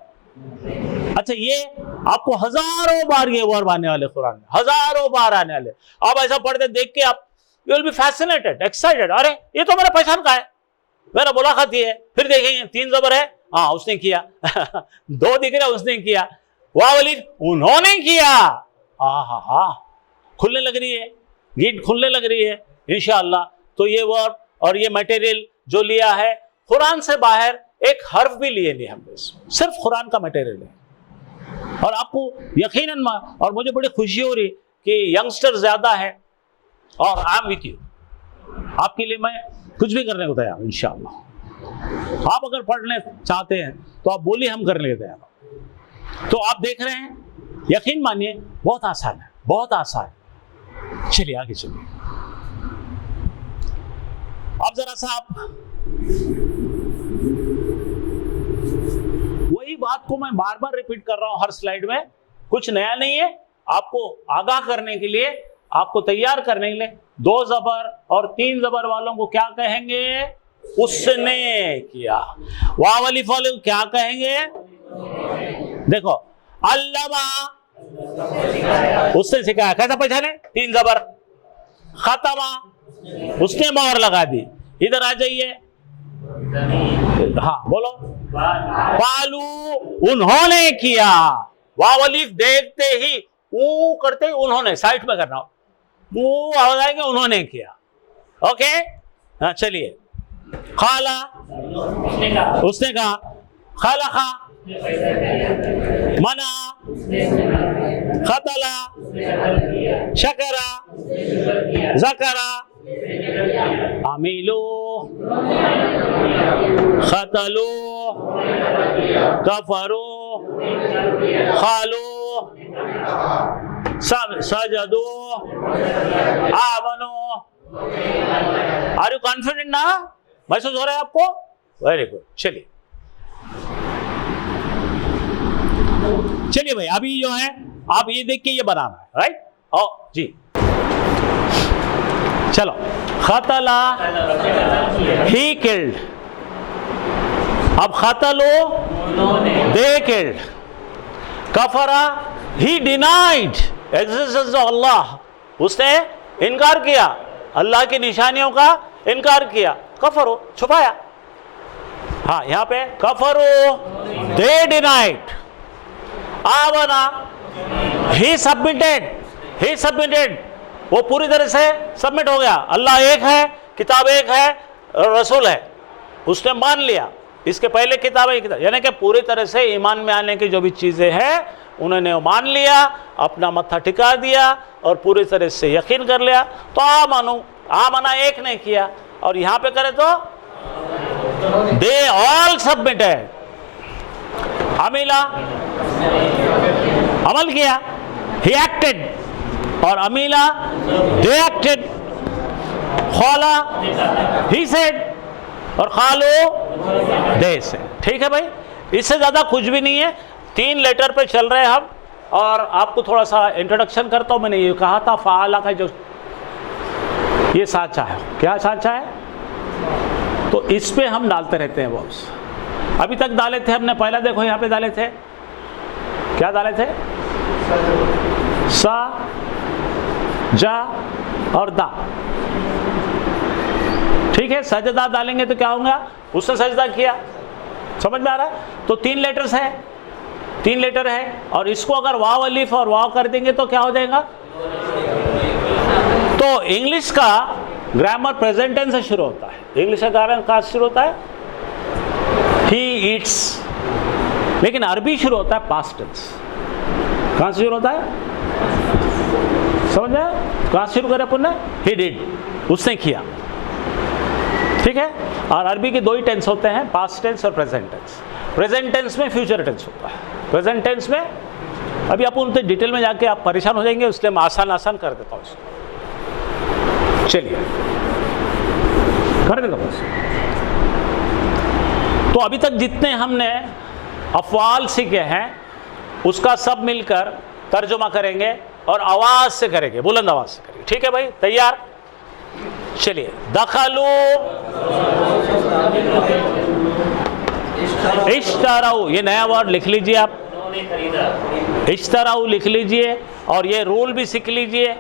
अच्छा, ये आपको हजारों बार ये वर्ब आने वाले कुरान में, हजारों बार आने वाले। आप ऐसा पढ़ते देख के आप you will be fascinated, excited. अरे ये तो मेरा पहचान का है, मेरा मुलाकात ही है। फिर देखेंगे 3 ज़बर है, हाँ उसने किया। 2 दिख रहा, उसने किया। वाह वली, उन्होंने किया। हाँ, खुलने लग रही है, गीट खुलने लग रही है इंशाअल्लाह। तो ये वर्ब और ये मटेरियल जो लिया है कुरान से बाहर, एक हर्फ भी लिए नहीं हमने, सिर्फ कुरान का मटेरियल है। और आपको यकीनन, और मुझे बड़ी खुशी हो रही कि यंगस्टर ज्यादा है, और आई एम विथ यू, आपके लिए मैं कुछ भी करने को तैयार हूं इंशाअल्लाह। आप अगर पढ़ने चाहते हैं तो आप बोलिए, हम करने को तैयार। तो आप देख रहे हैं, यकीन मानिए बहुत आसान है, बहुत आसान। चलिए आगे चलिए। अब जरा सा आप वही बात को मैं बार बार रिपीट कर रहा हूं हर स्लाइड में, कुछ नया नहीं है। आपको आगाह करने के लिए, आपको तैयार करने के लिए 2 ज़बर और 3 ज़बर वालों को क्या कहेंगे? उसने किया। वाव अलिफ वाले को क्या कहेंगे? देखो, अल्लमा, उसने सिखाया। कैसा पहचाने? 3 ज़बर। खतमा, उसने मोहर लगा दी। इधर आ जाइए, हाँ बोलो। पालू, उन्होंने किया। वाव अलिफ देखते ही, वो करते ही उन्होंने, साइड में करना, वो आवाज आएंगे, उन्होंने किया। ओके, हाँ चलिए। खाला, उसने कहा। खाला खा, मना, खतला, शकरा, जकरा, अमीलो, खतलो, कफरो, खालो, सजदो, आमनो। आर यू कॉन्फिडेंट ना? महसूस हो रहा है आपको? Very good. चलिए चलिए भाई, अभी जो है आप ये देख के ये बनाना है, राइट? ओ जी, चलो। खतला, ही किल्ड। अब खतलो, दे किल्ड। कफरा, he denied existence of Allah. उसने इनकार किया, अल्लाह की निशानियों का इनकार किया। कफरो, छुपाया। हाँ, यहाँ पे कफरो, दे डिनाइड। आमना, ही सबमिटेड। वो पूरी तरह से सबमिट हो गया। अल्लाह एक है, किताब एक है, रसूल है, उसने मान लिया। इसके पहले किताब यानी कि पूरी तरह से ईमान में आने की जो भी चीज़ें हैं उन्होंने मान लिया, अपना मत्था टिका दिया और पूरी तरह से यकीन कर लिया। तो आमना एक ने किया, और यहाँ पे करे तो दे ऑल सबमिटेड। अमीला, अमल किया, ही एक्टेड, और अमीला, दे एक्टेड। खौला, ही सेड, और खालो, दे से। ठीक है भाई, इससे ज़्यादा कुछ भी नहीं है। 3 लेटर पे चल रहे हैं हम, और आपको थोड़ा सा इंट्रोडक्शन करता हूँ। मैंने ये कहा था फ़ाला का जो ये साचा है, क्या साचा है? तो इस पे हम डालते रहते हैं वर्ब्स। अभी तक डाले थे हमने, पहला देखो यहाँ पे डाले थे, क्या डाले थे? सा, जा और दा। ठीक है, सजदा डालेंगे तो क्या होगा? उसने सजदा किया। समझ में आ रहा है? तो 3 लेटर्स है, 3 लेटर है, और इसको अगर वाव अलिफ और वाव कर देंगे तो क्या हो जाएगा? तो इंग्लिश का ग्रामर प्रेजेंट टेंस से शुरू होता है। इंग्लिश का ग्रामर कहाँ से शुरू होता है? He eats. लेकिन अरबी शुरू होता है पास्ट टेंस। कहाँ से शुरू होता है? समझ में? कहाँ से शुरू करें अपन ने? ही डिड, उसने किया। ठीक है, और अरबी के 2 ही टेंस होते हैं, पास्ट टेंस और प्रेजेंट टेंस। प्रेजेंट टेंस में फ्यूचर टेंस होता है। प्रेजेंट टेंस में अभी आप उनसे डिटेल में जाके आप परेशान हो जाएंगे, इसलिए मैं आसान कर देता हूँ इसको। चलिए कर देगा बस। तो अभी तक जितने हमने अफ़वाल सीखे हैं उसका सब मिलकर तर्जुमा करेंगे और आवाज से करेंगे, बुलंद आवाज से करेंगे। ठीक है भाई, तैयार? चलिए। दखलू, इश्तराऊ, ये नया वर्ड लिख लीजिए आप, इश्तराऊ लिख लीजिए, और ये रूल भी सीख लीजिए।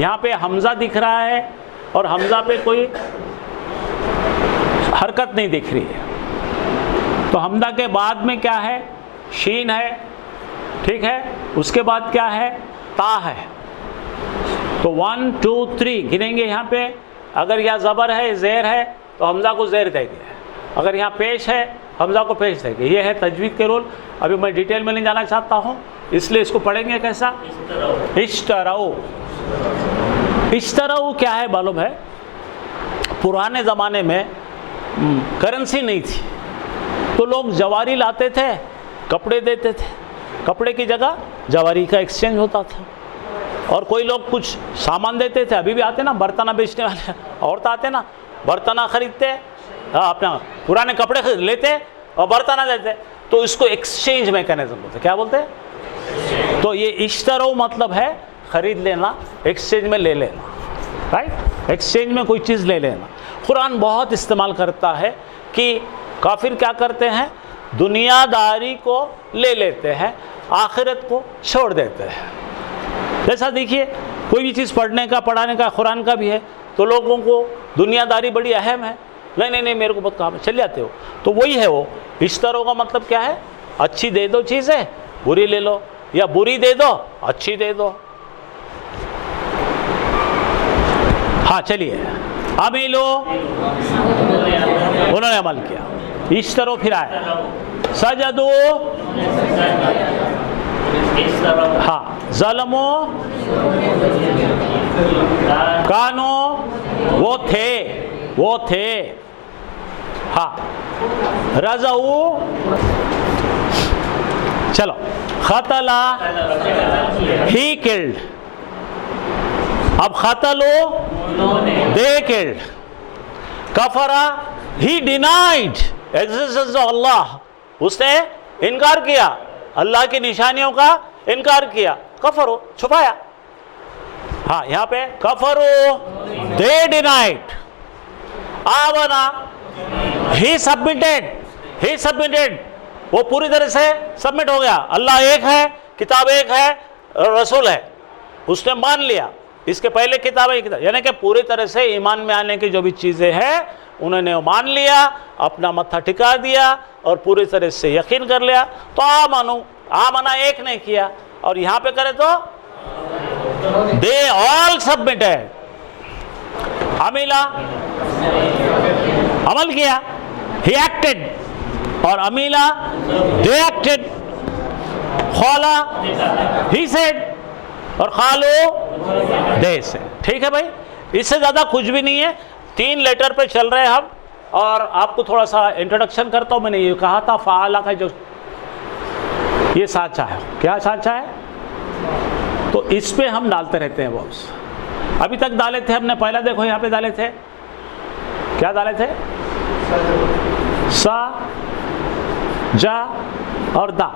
यहाँ पे हमजा दिख रहा है और हमजा पे कोई हरकत नहीं दिख रही है, तो हमजा के बाद में क्या है? शीन है। ठीक है, उसके बाद क्या है? ता है। तो 1 2 3 गिनेंगे यहाँ पे। अगर यहाँ ज़बर है, ज़ेर है, तो हमजा को ज़ेर देंगे। अगर यहाँ पेश है, हमजा को पेश देंगे। ये है तजवीद के रूल। अभी मैं डिटेल में नहीं जाना चाहता हूँ, इसलिए इसको पढ़ेंगे कैसा? इश्तराऊ। इश्तराऊ क्या है मालूम है? पुराने ज़माने में करेंसी नहीं थी, तो लोग जवारी लाते थे, कपड़े देते थे, कपड़े की जगह जवारी का एक्सचेंज होता था। और कोई लोग कुछ सामान देते थे, अभी भी आते ना बर्तना बेचने वाले औरत आते ना, बर्तना खरीदते, अपना पुराने कपड़े लेते और बर्तना देते, तो इसको एक्सचेंज मैकेनिज्म बोलते। क्या बोलते हैं? तो ये इश्तरो मतलब है खरीद लेना, एक्सचेंज में ले लेना, राइट? एक्सचेंज में कोई चीज़ ले लेना। कुरान बहुत इस्तेमाल करता है कि काफिर क्या करते हैं? दुनियादारी को ले लेते हैं, आखिरत को छोड़ देते हैं। जैसा देखिए, कोई भी चीज़ पढ़ने का, पढ़ाने का, कुरान का भी है, तो लोगों को दुनियादारी बड़ी अहम है। नहीं मेरे को बहुत काम है, चल जाते हो। तो वही है वो इश्तरो का मतलब क्या है? अच्छी दे दो चीज़ें, बुरी ले लो, या बुरी दे दो, अच्छी दे दो। हाँ चलिए, अमीलो उन्होंने अमल किया, इश्तरो फिर आया, सजदो हाँ, ज़लमो कानो वो थे हाँ, रज़ऊ चलो, खतला ही किल्ड, अब खतलो दे किल्ड, कफरा he denied existence of Allah, उसने इनकार किया, अल्लाह की निशानियों का इनकार किया, कफरो छुपाया। हाँ यहाँ पे कफरो दे डिनाइड, आमना ही सबमिटेड, वो पूरी तरह से सबमिट हो गया, अल्लाह एक है, किताब एक है, रसूल है, उसने मान लिया, इसके पहले किताब है, यानी कि पूरी तरह से ईमान में आने की जो भी चीज़ें हैं उन्होंने मान लिया, अपना मत्था टिका दिया और पूरी तरह से यकीन कर लिया। तो आमना एक ने किया, और यहाँ पे करे तो दे ऑल सबमिटेड, अमिला अमल किया, ही एक्टेड, और अमीला दे एक्टेड, खौला ही सेड, और खालो दे से। ठीक है भाई, इससे ज़्यादा कुछ भी नहीं है, 3 लेटर पे चल रहे हैं हम। और आपको थोड़ा सा इंट्रोडक्शन करता हूँ। मैंने ये कहा था फ़ाला का जो ये साचा है, क्या साचा है, तो इस पे हम डालते रहते हैं बॉस। अभी तक डाले थे हमने, पहला देखो यहाँ पे डाले थे, क्या डाले थे, सा जा और दा।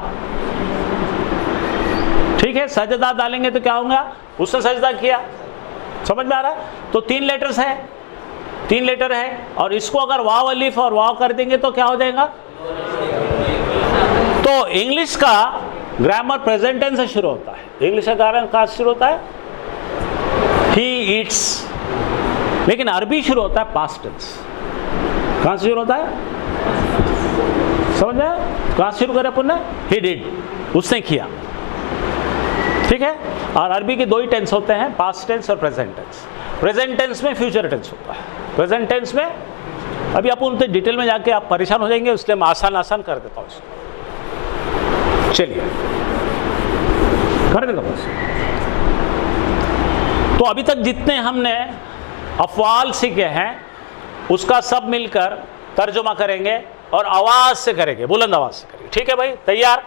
ठीक है, सजदा डालेंगे तो क्या होगा, उसने सजदा किया, समझ में आ रहा है। तो 3 लेटर्स है, 3 लेटर है, और इसको अगर वाव अलिफ और वाव कर देंगे तो क्या हो जाएगा। तो इंग्लिश का ग्रामर प्रेजेंट टेंस से शुरू होता है, इंग्लिश का ग्रामर कहाँ शुरू होता है, ही ईट्स, लेकिन अरबी शुरू होता है पास्ट टेंस। कहाँ से शुरू होता है, समझ में, कहाँ शुरू करें अपन ने, ही डिड, उसने किया। ठीक है, और अरबी के 2 ही टेंस होते हैं, पास्ट टेंस और प्रेजेंट टेंस। प्रेजेंट टेंस में फ्यूचर टेंस होता है, प्रेजेंट टेंस में अभी आप उनसे डिटेल में जाके आप परेशान हो जाएंगे, इसलिए मैं आसान कर देता हूँ इसको। चलिए कर देगा बस। तो अभी तक जितने हमने अफ़आल सीखे हैं उसका सब मिलकर तर्जुमा करेंगे और आवाज़ से करेंगे, बुलंद आवाज़ से करेंगे। ठीक है भाई, तैयार।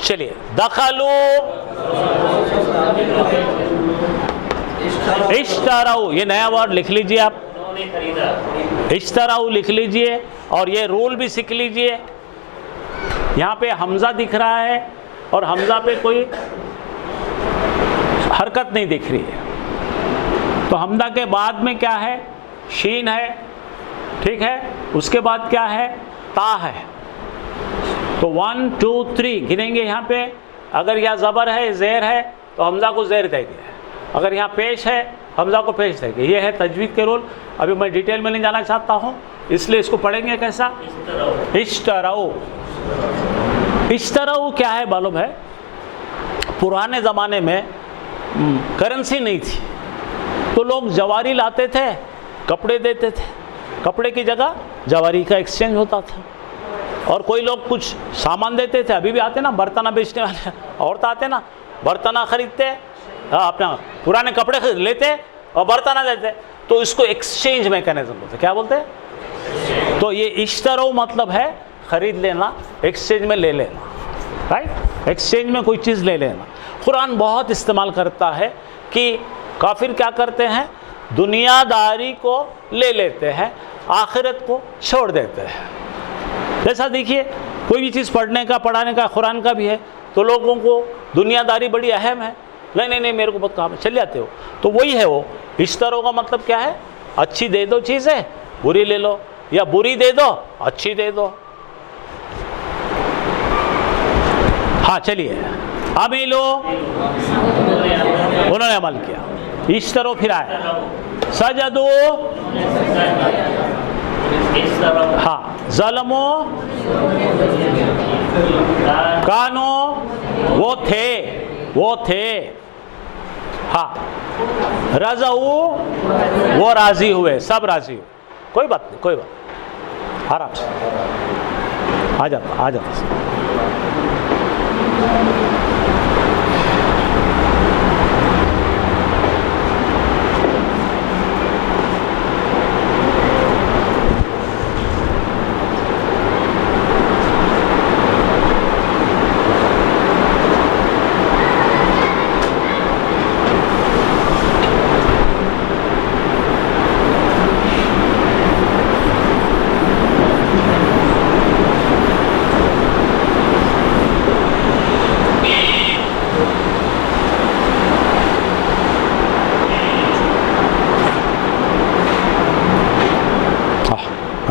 चलिए, दखलू इश्तराऊ, ये नया वर्ड लिख लीजिए आप, इश्तराऊ लिख लीजिए, और ये रूल भी सीख लीजिए। यहाँ पे हमज़ा दिख रहा है और हमज़ा पे कोई हरकत नहीं दिख रही है, तो हमज़ा के बाद में क्या है, शीन है, ठीक है, उसके बाद क्या है, ता है। तो 1 2 3 गिनेंगे यहाँ पे। अगर यहाँ ज़बर है, ज़ेर है, तो हमज़ा को ज़ेर देंगे, अगर यहाँ पेश है हमज़ा को पेश देंगे। ये है तजवीद के रूल। अभी मैं डिटेल में नहीं जाना चाहता हूँ, इसलिए इसको पढ़ेंगे कैसा, इश्तराऊ। इश्तराऊ क्या है मालूम है, पुराने ज़माने में करेंसी नहीं थी, तो लोग जवारी लाते थे, कपड़े देते थे, कपड़े की जगह जवारी का एक्सचेंज होता था। और कोई लोग कुछ सामान देते थे, अभी भी आते ना बर्तना बेचने वाले औरतें आते ना, बर्तना खरीदते, अपना पुराने कपड़े लेते और बर्तना देते, तो इसको एक्सचेंज मैकेनिज्म बोलते, क्या बोलते हैं। तो ये इश्तरो मतलब है खरीद लेना, एक्सचेंज में ले लेना, राइट, एक्सचेंज में कोई चीज़ ले लेना। कुरान बहुत इस्तेमाल करता है कि काफिर क्या करते हैं, दुनियादारी को ले लेते हैं, आखिरत को छोड़ देते हैं। जैसा देखिए, कोई भी चीज़ पढ़ने का, पढ़ाने का, कुरान का भी है, तो लोगों को दुनियादारी बड़ी अहम है, नहीं मेरे को बहुत काम है, चल जाते हो। तो वही है वो इश्तरो का मतलब क्या है, अच्छी दे दो चीज़ें, बुरी ले लो, या बुरी दे दो अच्छी दे दो। हाँ चलिए, अमीलो उन्होंने अमल किया, इश्तरो फिर आया, सजदो हाँ, ज़लमो कानो वो थे हाँ, रज़ऊ वो राजी हुए, सब राजी हुए, कोई बात नहीं, कोई बात नहीं, आराम से आ जाता, आ जाता।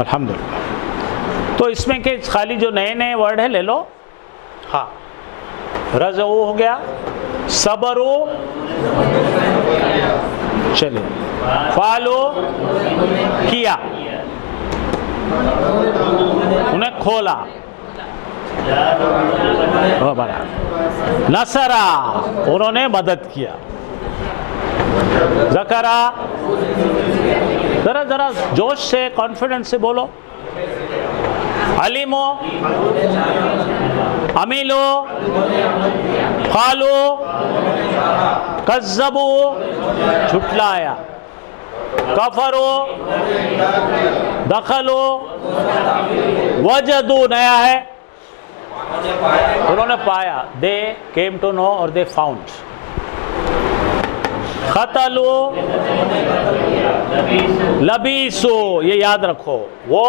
अल्हम्दुलिल्लाह। तो इसमें के खाली जो नए नए वर्ड है ले लो। हाँ, रज़ऊ हो गया, सबरो, चलिए, फालो किया, उन्हें खोला, नसरा उन्होंने मदद किया, ज़करा, जरा जरा जोश से कॉन्फिडेंस से बोलो, अलीमो, अमीलो, फालो, कज़्ज़बू झुटलाया, कफरो दखलो, वजदू नया है, उन्होंने पाया, दे केम टू नो और दे फाउंड, खतलो लबीसो, ये याद रखो, वो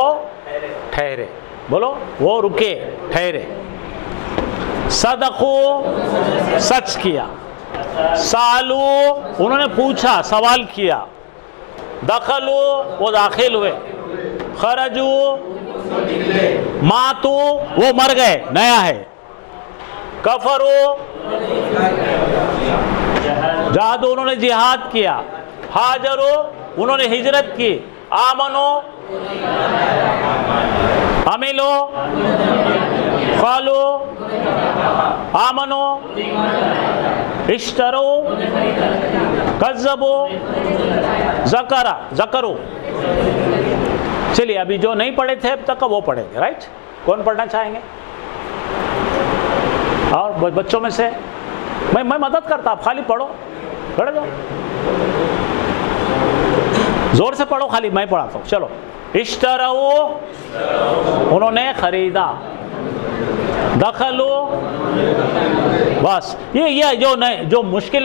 ठहरे, बोलो वो रुके, ठहरे, सदको सच किया, सालू उन्होंने पूछा, सवाल किया, दखलू वो दाखिल हुए, खरजू मातू वो मर गए, नया है, कफरू जहादो उन्होंने जिहाद किया, हाजरो उन्होंने हिजरत की, आमनो अमिलो, फालो आमनो, इश्तरो, कज़्ज़बो, ज़करा ज़करो। चलिए अभी जो नहीं पढ़े थे अब तक वो पढ़ेंगे, राइट? कौन पढ़ना चाहेंगे? और बच्चों में से मैं मदद करता, आप खाली पढ़ो, पढ़ जाओ, जोर से पढ़ो, खाली मैं पढ़ाता हूँ। चलो, इश्तरो उन्होंने खरीदा, दखलो, बस ये जो नहीं, जो मुश्किल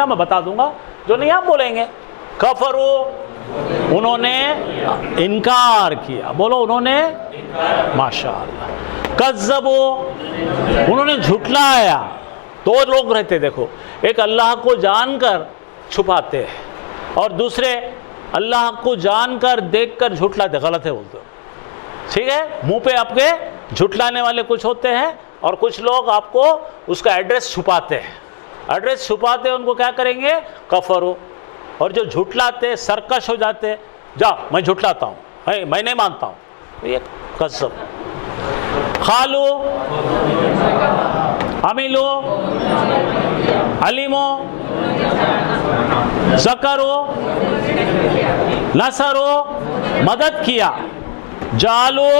मैं बता दूंगा, जो नहीं आप बोलेंगे। कफरो उन्होंने इनकार किया, बोलो उन्होंने, माशाअल्लाह। कज़्ज़बो उन्होंने झुटलाया। दो लोग रहते, देखो, एक अल्लाह को जानकर छुपाते हैं और दूसरे अल्लाह को जानकर देखकर झुटलाते, गलत है बोलते हो, ठीक है? मुंह पे आपके झुटलाने वाले कुछ होते हैं और कुछ लोग आपको उसका एड्रेस छुपाते हैं, एड्रेस छुपाते हैं, उनको क्या करेंगे? कफरो। और जो झुटलाते सरकश हो जाते, जा मैं झुटलाता हूँ, मैं नहीं मानता हूँ, ये कज़्ज़ब। खालो अमीलो अलीमो ज़करो नसरो मदद किया, जालो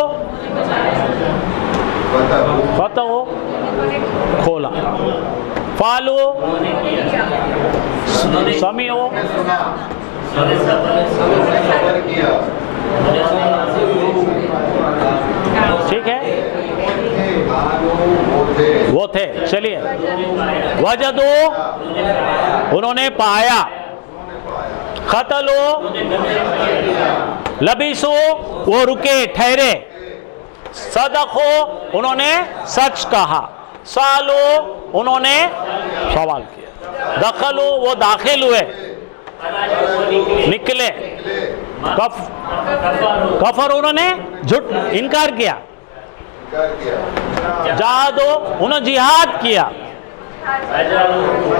फतहो खोला, फालो समियो ठीक है, वो थे। चलिए, वजदो उन्होंने पाया, खतलो लबीसो वो रुके, ठहरे, सदको उन्होंने सच कहा, सालो उन्होंने सवाल किया, दखलो वो दाखिल हुए, निकले, कफर उन्होंने झूठ इनकार किया, जहादो उन्होंने जिहाद किया,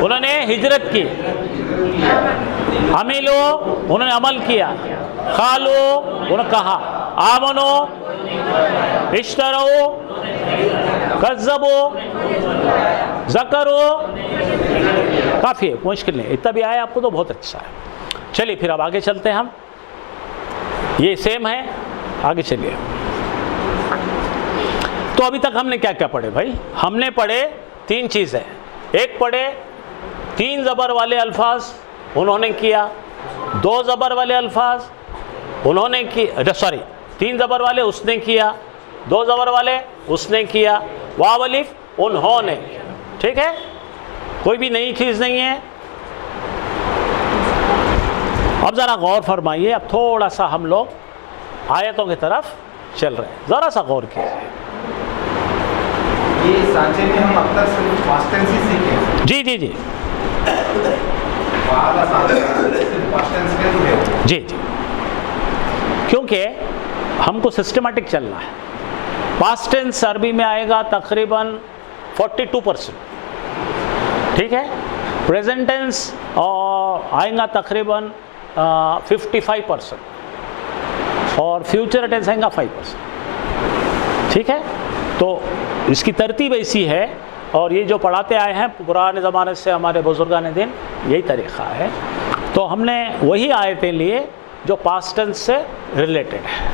उन्होंने हिजरत की, अमीलो उन्होंने अमल किया, खालो उन्होंने कहा, आमनो इश्तरो कज़्ज़बो ज़करो काफ़ी है, मुश्किल नहीं, इतना भी आया आपको तो बहुत अच्छा है। चलिए फिर अब आगे चलते हैं हम, ये सेम है, आगे चलिए। तो अभी तक हमने क्या क्या पढ़े भाई? हमने पढ़े 3 चीज़ें। एक पढ़े 3 ज़बर वाले अल्फाज उन्होंने किया, 2 ज़बर वाले अल्फाज उन्होंने किया, सॉरी 3 ज़बर वाले उसने किया, 2 ज़बर वाले उसने किया, वाव अलिफ उन्होंने। ठीक है, कोई भी नई चीज़ नहीं है। अब ज़रा गौर फरमाइए, अब थोड़ा सा हम लोग आयतों की तरफ चल रहे हैं, ज़रा सा गौर कीजिए। ये सांचे में हम अब तक सिर्फ पास्ट टेंस ही सीखे हैं। जी जी जी वाला सांचा सिर्फ पास्ट टेंस में ही है। जी जी, क्योंकि हमको सिस्टमेटिक चलना है। पास्ट टेंस अरबी में आएगा तकरीबन 42%, ठीक है। प्रेजेंट टेंस और आएगा तकरीबन 55% और फ्यूचर टेंस आएगा 5%, ठीक है। तो इसकी तरतीब ऐसी है, और ये जो पढ़ाते आए हैं पुराने ज़माने से हमारे बुजुर्गान दिन, यही तरीक़ा है। तो हमने वही आयतें लिए जो पास्ट टेंस से रिलेटेड है,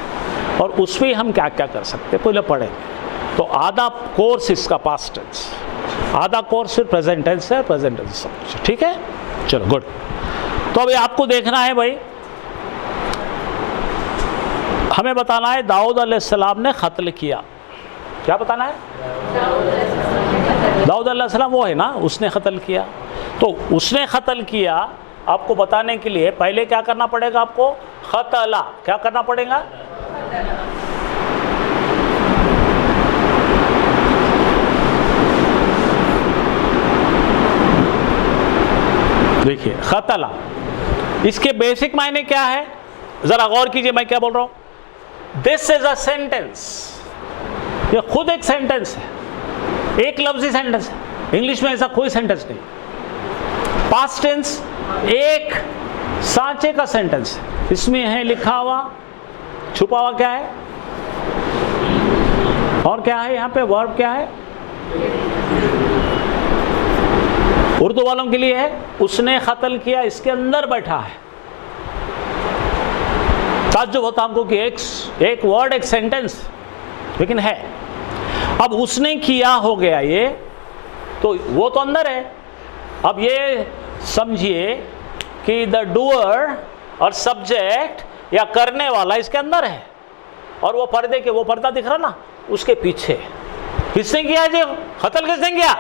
और उसमें हम क्या क्या कर सकते हैं पहले पढ़े। तो आधा कोर्स इसका पास्ट टेंस, आधा कोर्स फिर प्रेजेंट टेंस है, प्रेजेंट टेंस सब कुछ, ठीक है। चलो गुड। तो अभी आपको देखना है भाई, हमें बताना है दाऊद अलैहिस्सलाम ने क़त्ल किया। क्या बताना है? दाऊद अलैहिस्सलाम वो है ना, उसने क़त्ल किया। तो उसने क़त्ल किया आपको बताने के लिए पहले क्या करना पड़ेगा आपको? क़तला। क्या करना पड़ेगा? देखिए क़तला, इसके बेसिक मायने क्या है ज़रा गौर कीजिए मैं क्या बोल रहा हूँ। दिस इज अ सेंटेंस, ये खुद एक सेंटेंस है, एक लफ्ज़ी सेंटेंस है। इंग्लिश में ऐसा कोई सेंटेंस नहीं। पास्ट टेंस एक सांचे का सेंटेंस है, इसमें है लिखा हुआ, छुपा हुआ क्या है, और क्या है यहाँ पे वर्ब क्या है, उर्दू वालों के लिए है उसने क़त्ल किया, इसके अंदर बैठा है। ताज्जुब होता हमको कि एक वर्ड एक सेंटेंस, लेकिन है। अब उसने किया हो गया ये, तो वो तो अंदर है। अब ये समझिए कि द डूअर और सब्जेक्ट या करने वाला इसके अंदर है, और वो पर्दे के, वो पर्दा दिख रहा ना उसके पीछे। किसने किया जी क़त्ल? किसने किया?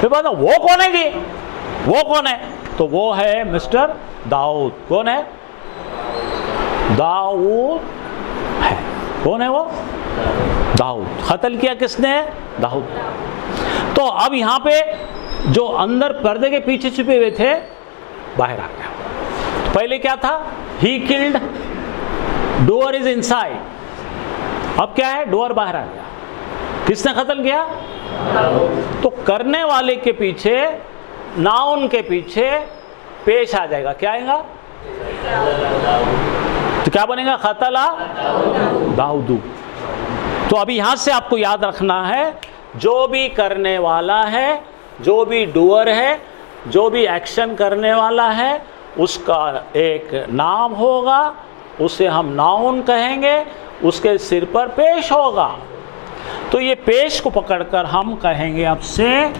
फिर बात वो कौन है जी? वो कौन है? तो वो है मिस्टर दाऊद। कौन है? दाऊद है। कौन है वो? दाऊद। क़त्ल किया किसने? दाऊद। तो अब यहाँ पे जो अंदर पर्दे के पीछे छुपे हुए थे बाहर आ गया। तो पहले क्या था? He killed, door is inside. अब क्या है? डोअर बाहर आ गया। किसने क़त्ल किया? तो करने वाले के पीछे, नाउन के पीछे पेश आ जाएगा। क्या आएगा? तो क्या बनेगा? क़तला दाऊदू। तो अभी यहां से आपको याद रखना है, जो भी करने वाला है, जो भी डूअर है, जो भी एक्शन करने वाला है, उसका एक नाम होगा, उसे हम नाउन कहेंगे, उसके सिर पर पेश होगा। तो ये पेश को पकड़कर हम कहेंगे आपसे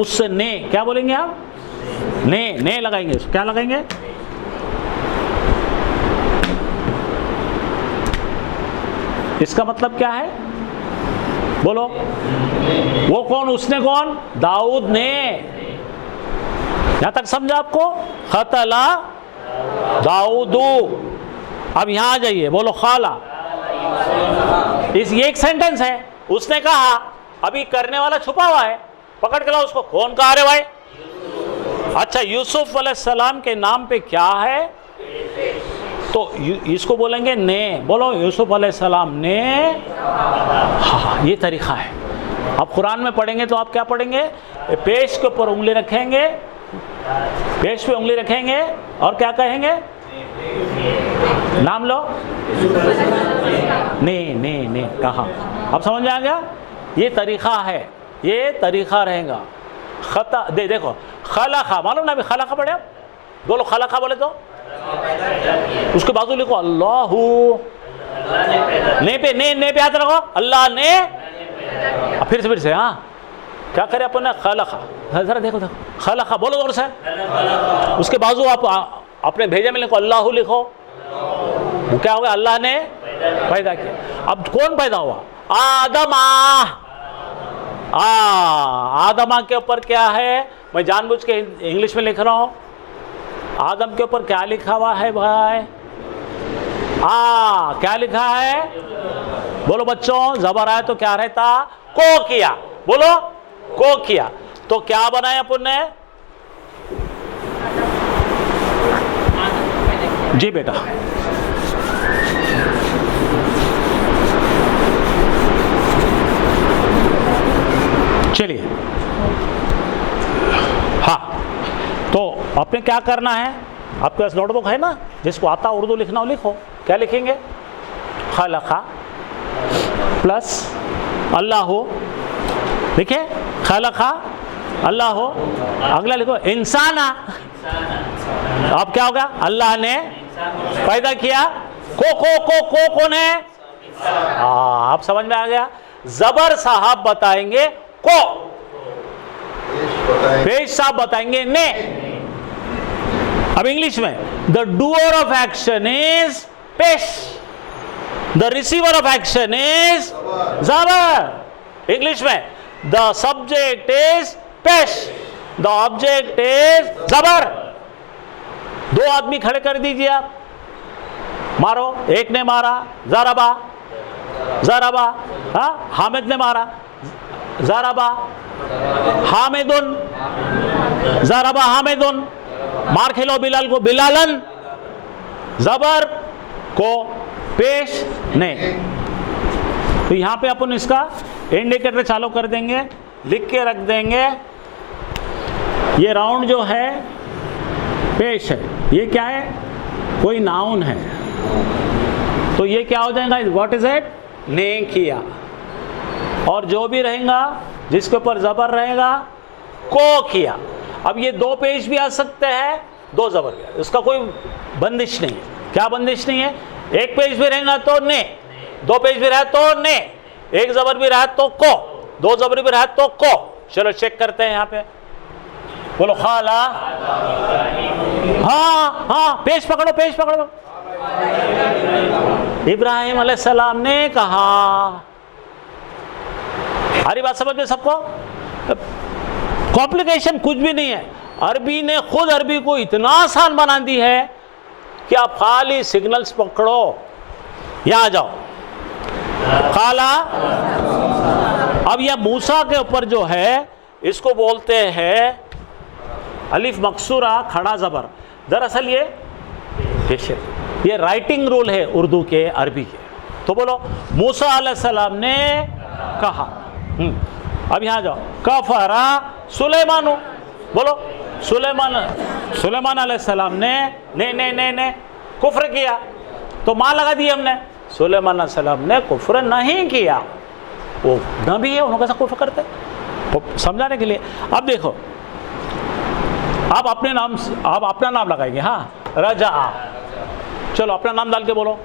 उसने, क्या बोलेंगे आप? ने लगाएंगे। क्या लगाएंगे? इसका मतलब क्या है? बोलो। वो कौन? उसने कौन? दाऊद ने। यहां तक समझा आपको? क़तला दाऊदू। अब यहां आ जाइए, बोलो खाला। ये एक सेंटेंस है, उसने कहा, अभी करने वाला छुपा हुआ है, पकड़ के लाओ उसको। कौन कहा रे भाई? अच्छा, यूसुफ अलैहिस्सलाम के नाम पे क्या है? तो इसको बोलेंगे ने। बोलो यूसुफ अलैहिस्सलाम ने। हाँ, ये तरीका है। अब कुरान में पढ़ेंगे तो आप क्या पढ़ेंगे? पेश के ऊपर उंगली रखेंगे, पेश पे उंगली रखेंगे और क्या कहेंगे? नाम लो। ने कहा। अब समझ आ गया? ये तरीका है, ये तरीका रहेगा। खता दे देखो खलका मालूम ना अभी खलका पढ़े आप बोलो खलका बोले तो उसके बाजू लिखो अल्लाह ने पे हाथ रखो अल्लाह ने फिर से हाँ क्या करे अपन ने खलका जरा देखो खलका बोलो जोर से उसके बाजू आप अपने भेजे में लिखो अल्लाह लिखो वो क्या होगा अल्लाह ने पैदा किया अब कौन पैदा हुआ आदमा आदमा के ऊपर क्या है मैं जानबूझ के इंग्लिश में लिख रहा हूं आदम के ऊपर क्या लिखा हुआ है भाई क्या लिखा है बोलो बच्चों जबर आए तो क्या रहता को किया बोलो को किया तो क्या बनाया अपन ने जी बेटा चलिए हाँ तो आपने क्या करना है आपके पास नोटबुक है ना जिसको आता उर्दू लिखना हो लिखो क्या लिखेंगे खलका प्लस अल्लाह हो लिखे खलका अल्लाह हो अगला लिखो इंसाना अब क्या होगा अल्लाह ने पैदा किया को कौन है आप समझ में आ गया जबर साहब बताएंगे को पेश साहब बताएंगे ने अब इंग्लिश में the doer of action is पेश the receiver of action is जबर इंग्लिश में द सब्जेक्ट इज पेश द ऑब्जेक्ट इज जबर दो आदमी खड़े कर दीजिए आप मारो एक ने मारा जराबा हाँ हामिद ने मारा जराबा हामिदुन जराबा हामिदुन मार खेलो बिलाल को बिलालन जबर को पेश ने तो यहां पे अपन इसका इंडिकेटर चालू कर देंगे लिख के रख देंगे ये राउंड जो है पेश है ये क्या है कोई नाउन है तो ये क्या हो जाएगा व्हाट इज इट ने किया और जो भी रहेगा जिसके ऊपर जबर रहेगा को किया अब ये दो पेश भी आ सकते हैं दो जबर भी इसका कोई बंदिश नहीं है क्या बंदिश नहीं है एक पेश भी रहेगा तो ने दो पेश भी रहा तो ने एक जबर भी रहा तो को दो जबर भी रहा तो को चलो चेक करते हैं यहाँ पे बोलो खाला हाँ पेश पकड़ो इब्राहिम अलैहिस्सलाम ने कहा हरी बात समझ में सबको कॉम्प्लिकेशन कुछ भी नहीं है अरबी ने खुद अरबी को इतना आसान बना दी है कि आप खाली सिग्नल्स पकड़ो यहां आ जाओ खाला अब यह मूसा के ऊपर जो है इसको बोलते हैं अलिफ मकसूरा खड़ा जबर दरअसल ये राइटिंग रूल है उर्दू के अरबी के तो बोलो मूसा अलैहिस्सलाम ने कहा अब यहां जाओ कफरा सुलेमानु बोलो सुलेमान अलैहिस्सलाम ने कुफ्र किया तो मां लगा दी हमने सुलेमान अलैहिस्सलाम ने कुफ्र नहीं किया वो नबी है उन्होंने कैसा कुफ्र करते तो समझाने के लिए अब देखो आप अपना नाम लगाएंगे हाँ रजा चलो अपना नाम डाल के बोलो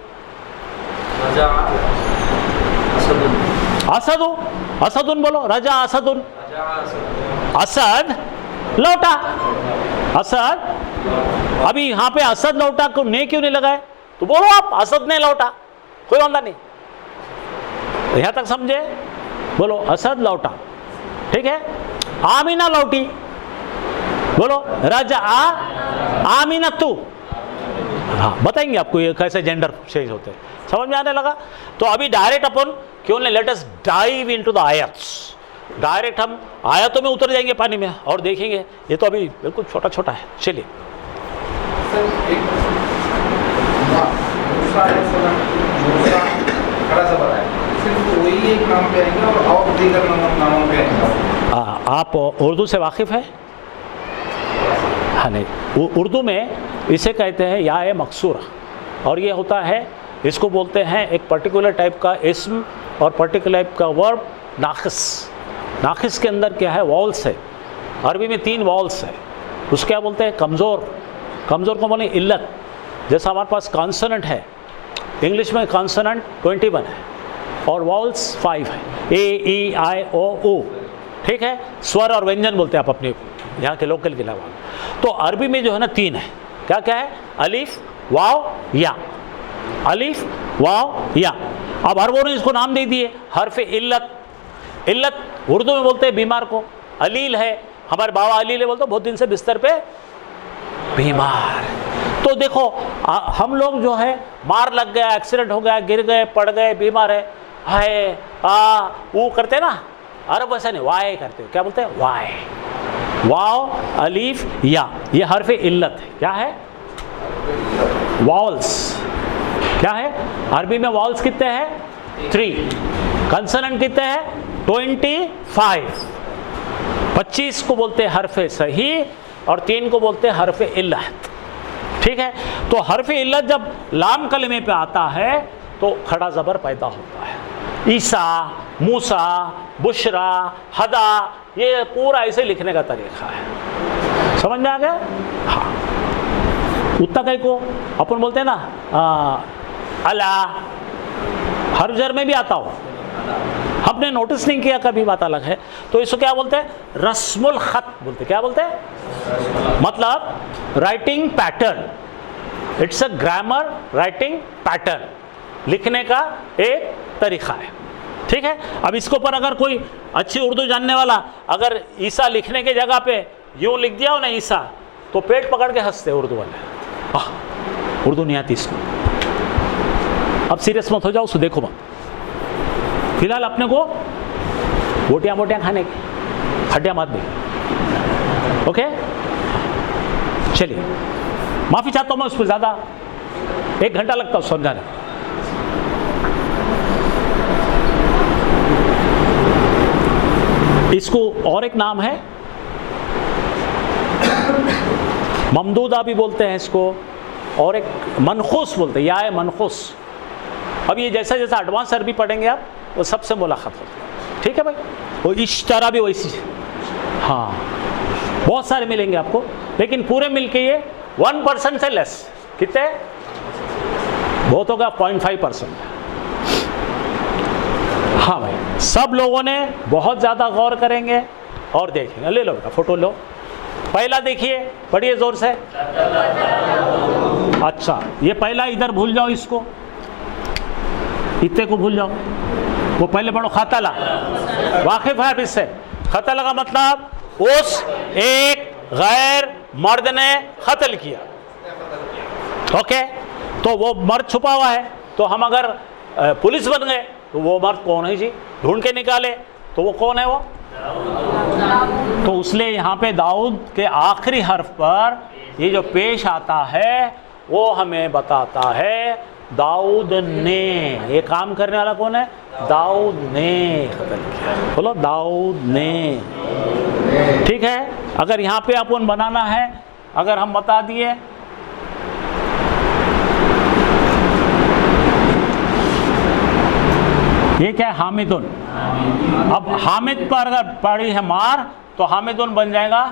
असदुन बोलो रजा असदुन असद लौटा असद अभी यहाँ पे असद लौटा को ने क्यों नहीं लगाए तो बोलो आप असद ने लौटा कोई वादा नहीं यहां तक समझे बोलो असद लौटा ठीक है आमीना लौटी बोलो रजा आमीना तू हाँ बताएंगे आपको ये कैसे जेंडर चेंज होते हैं समझ में आने लगा तो अभी डायरेक्ट अपन क्यों नहीं let us dive into the ayats direct हम आयतों में उतर जाएंगे पानी में और देखेंगे ये तो अभी बिल्कुल छोटा छोटा है चलिए आप उर्दू से वाकिफ़ है हाँ नहीं उर्दू में इसे कहते हैं या ए मकसूरा और ये होता है इसको बोलते हैं एक पर्टिकुलर टाइप का इस्म और पर्टिकुलर टाइप का वर्ब नाखिस के अंदर क्या है वॉल्स है अरबी में 3 वॉल्स है, उसको क्या बोलते हैं? कमज़ोर। कमज़ोर को बोले इल्लत। जैसा हमारे पास कॉन्सोनेंट है, इंग्लिश में कॉन्सोनेंट 21 है और वॉल्स 5 है, ए ई आई ओ ऊ, ठीक है। स्वर और व्यंजन बोलते हैं आप अपने यहाँ के लोकल के अलावा। तो अरबी में जो है ना 3 है, क्या क्या है? अलिफ, वाव, या। अलिफ, वाव, या। अब अरबों ने इसको नाम दे दिए हर्फ इल्लत। इल्लत उर्दू में बोलते हैं बीमार को। अलील है, हमारे बाबा अलील है, बोलते बहुत दिन से बिस्तर पे बीमार। तो देखो हम लोग जो है मार लग गया, एक्सीडेंट हो गया, गिर गए, पड़ गए, बीमार है, हाय आ वो करते ना, अरब वैसा नहीं, वाय करते हो। क्या बोलते हैं? वाय, वाव, अलीफ, या, ये हर्फ इल्लत है। क्या है? वॉल्स। क्या है? अरबी में वॉल्स कितने हैं? 3। कंसोनेंट कितने हैं? 25। 25 को बोलते हैं हर्फ सही और 3 को बोलते हैं हर्फ इल्लत, ठीक है। तो हर्फ इल्लत जब लाम कलमे पे आता है तो खड़ा ज़बर पैदा होता है। ईसा, मूसा, बुशरा, हदा, ये पूरा ऐसे लिखने का तरीका है। समझ में आ गया? हाँ। उतना कहीं को अपन बोलते हैं ना अला, हर जर में भी आता हो, हमने नोटिस नहीं किया कभी, बात अलग है। तो इसको क्या बोलते हैं? रस्मुल खत बोलते। क्या बोलते हैं? मतलब writing pattern. It's a grammar writing pattern, लिखने का एक तरीका है, ठीक है। अब इसके ऊपर अगर कोई अच्छी उर्दू जानने वाला अगर ईसा लिखने के जगह पे यूं लिख दिया हो ना ईसा, तो पेट पकड़ के हंसते उर्दू वाले, उर्दू नहीं आती इसको। अब सीरियस मत हो जाओ, उसको देखो मत। फिलहाल अपने को बोटियां बोटियां खाने की, हड्डियां मत भी, ओके। चलिए, माफी चाहता हूं मैं उस पर, ज्यादा 1 घंटा लगता है समझाने। इसको और एक नाम है ममदूदा भी बोलते हैं इसको, और एक मनखुस बोलते हैं, या है मनखुस। अब ये जैसा जैसा एडवांस अरबी पढ़ेंगे आप, वो सबसे मुलाकात होती है, ठीक है भाई। वो इश्तारा भी वैसी, हाँ, बहुत सारे मिलेंगे आपको, लेकिन पूरे मिलके ये 1% से लेस, कितने? बहुत होगा 0.5%। हाँ भाई, सब लोगों ने बहुत ज़्यादा गौर करेंगे और देखेंगे। ले लो बेटा, फोटो लो। पहला देखिए, पढ़िए जोर से। अच्छा, ये पहला इधर भूल जाओ, इसको इतने को भूल जाओ। वो पहले पढ़ो खतला, वाकिफ है इससे। खतला का मतलब उस एक गैर मर्द ने कत्ल किया, ओके। तो वो मर्द छुपा हुआ है, तो हम अगर पुलिस बन गए तो वो मर्द कौन है जी, ढूंढ के निकाले, तो वो कौन है? वो तो इसलिए यहाँ पे दाऊद के आखिरी हर्फ पर ये जो पेश आता है वो हमें बताता है दाऊद ने, ये काम करने वाला कौन है? दाऊद ने कत्ल किया। बोलो दाऊद ने, ठीक है। अगर यहाँ पे अपन बनाना है, अगर हम बता दिए ये क्या है? हामिदुन। अब हामिद पर अगर पड़ी है मार तो हामिदुन बन जाएगा,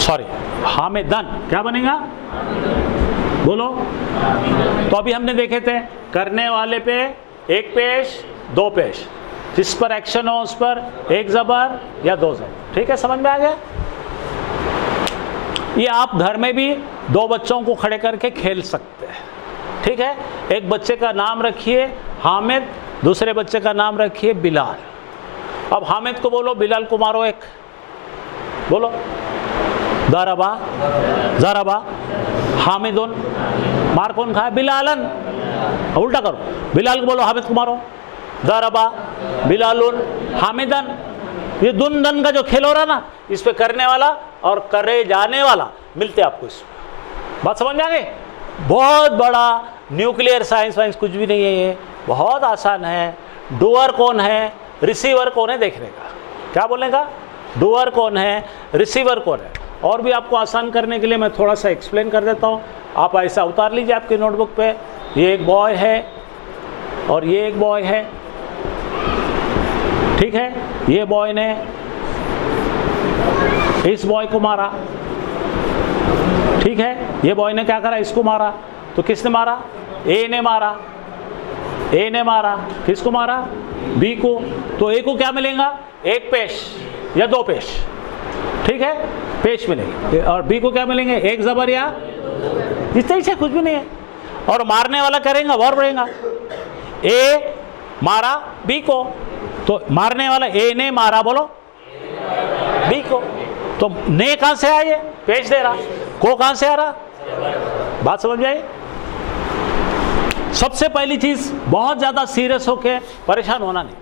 सॉरी हामिदन, क्या बनेगा? बोलो। तो अभी हमने देखे थे करने वाले पे 1 पेश 2 पेश, जिस पर एक्शन हो उस पर 1 ज़बर या 2 ज़बर, ठीक है। समझ में आ गया? ये आप घर में भी 2 बच्चों को खड़े करके खेल सकते हैं, ठीक है। एक बच्चे का नाम रखिए हामिद, दूसरे बच्चे का नाम रखिए बिलाल। अब हामिद को बोलो बिलाल को मारो, एक बोलो दरबा जरबा हामिदुन, मार कौन खाए? बिलालन। उल्टा करो, बिलाल को बोलो हामिद को मारो, दरबा बिलालुन हामिदन। ये दुन दन का जो खेल हो रहा ना, इस पे करने वाला और करे जाने वाला मिलते आपको, इसमें बात समझ में आ गई? बहुत बड़ा न्यूक्लियर साइंस वाइंस कुछ भी नहीं है, ये बहुत आसान है। डूअर कौन है, रिसीवर कौन है देखने का। क्या बोलने का? डूअर कौन है, रिसीवर कौन है। और भी आपको आसान करने के लिए मैं थोड़ा सा एक्सप्लेन कर देता हूँ। आप ऐसा उतार लीजिए आपके नोटबुक पे, ये एक बॉय है और ये एक बॉय है, ठीक है। ये बॉय ने इस बॉय को मारा, ठीक है, ये बॉय ने क्या करा, इसको मारा, तो किसने मारा, ए ने मारा, ए ने मारा, किसको मारा, बी को, तो ए को क्या मिलेगा, एक पेश या दो पेश, ठीक है, पेश मिलेंगे, और बी को क्या मिलेंगे, एक जबर या इतना ही, कुछ भी नहीं है। और मारने वाला करेगा वर्ब रहेगा, ए मारा बी को, तो मारने वाला ए ने मारा, बोलो बी को, तो ने कहां से आए, पेश दे रहा, को कहां से आ रहा, बात समझ में आई। सबसे पहली चीज, बहुत ज्यादा सीरियस होके परेशान होना नहीं।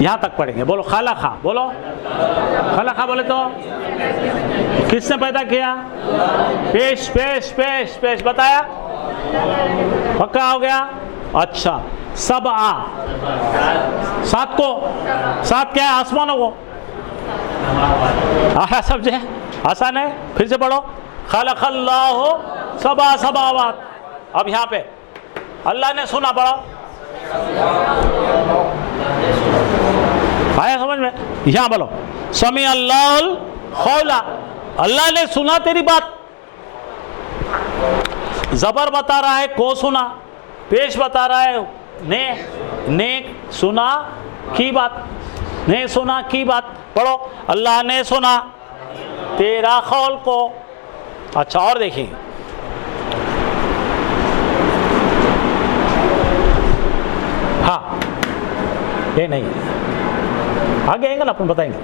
यहां तक पढ़ेंगे, बोलो खाला खा, बोलो खाला खा, बोले तो किसने पैदा किया, पेश पेश पेश पेश, बताया, पक्का हो गया। अच्छा, सब आ, सात को, सात क्या है, आसमानों को, आया समझे, आसान है। फिर से पढ़ो, खलक़ल्लाहु सबा समावात। अब यहाँ पे अल्लाह ने सुना, पढ़ो, आया समझ में, यहाँ बोलो, समी अल्लाहुल कौला, अल्लाह ने सुना तेरी बात। जबर बता रहा है को सुना, पेश बता रहा है ने सुना की बात, ने सुना की बात, पढ़ो, अल्लाह ने सुना तेरा कौल को। अच्छा, और देखिए, हाँ ये नहीं, आगे आएगा ना, अपन बताएंगे।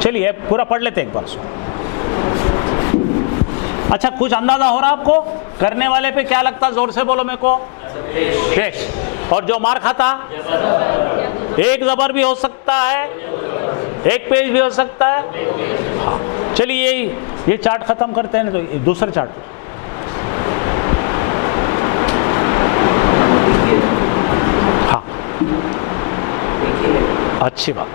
चलिए पूरा पढ़ लेते हैं एक बार। अच्छा, कुछ अंदाजा हो रहा आपको, करने वाले पे क्या लगता, जोर से बोलो मेरे को, पेश। और जो मार खाता, एक जबर भी हो सकता है, एक पेज भी हो सकता है। हाँ, चलिए ये चार्ट खत्म करते हैं, तो दूसरा चार्ट। हाँ, अच्छी बात,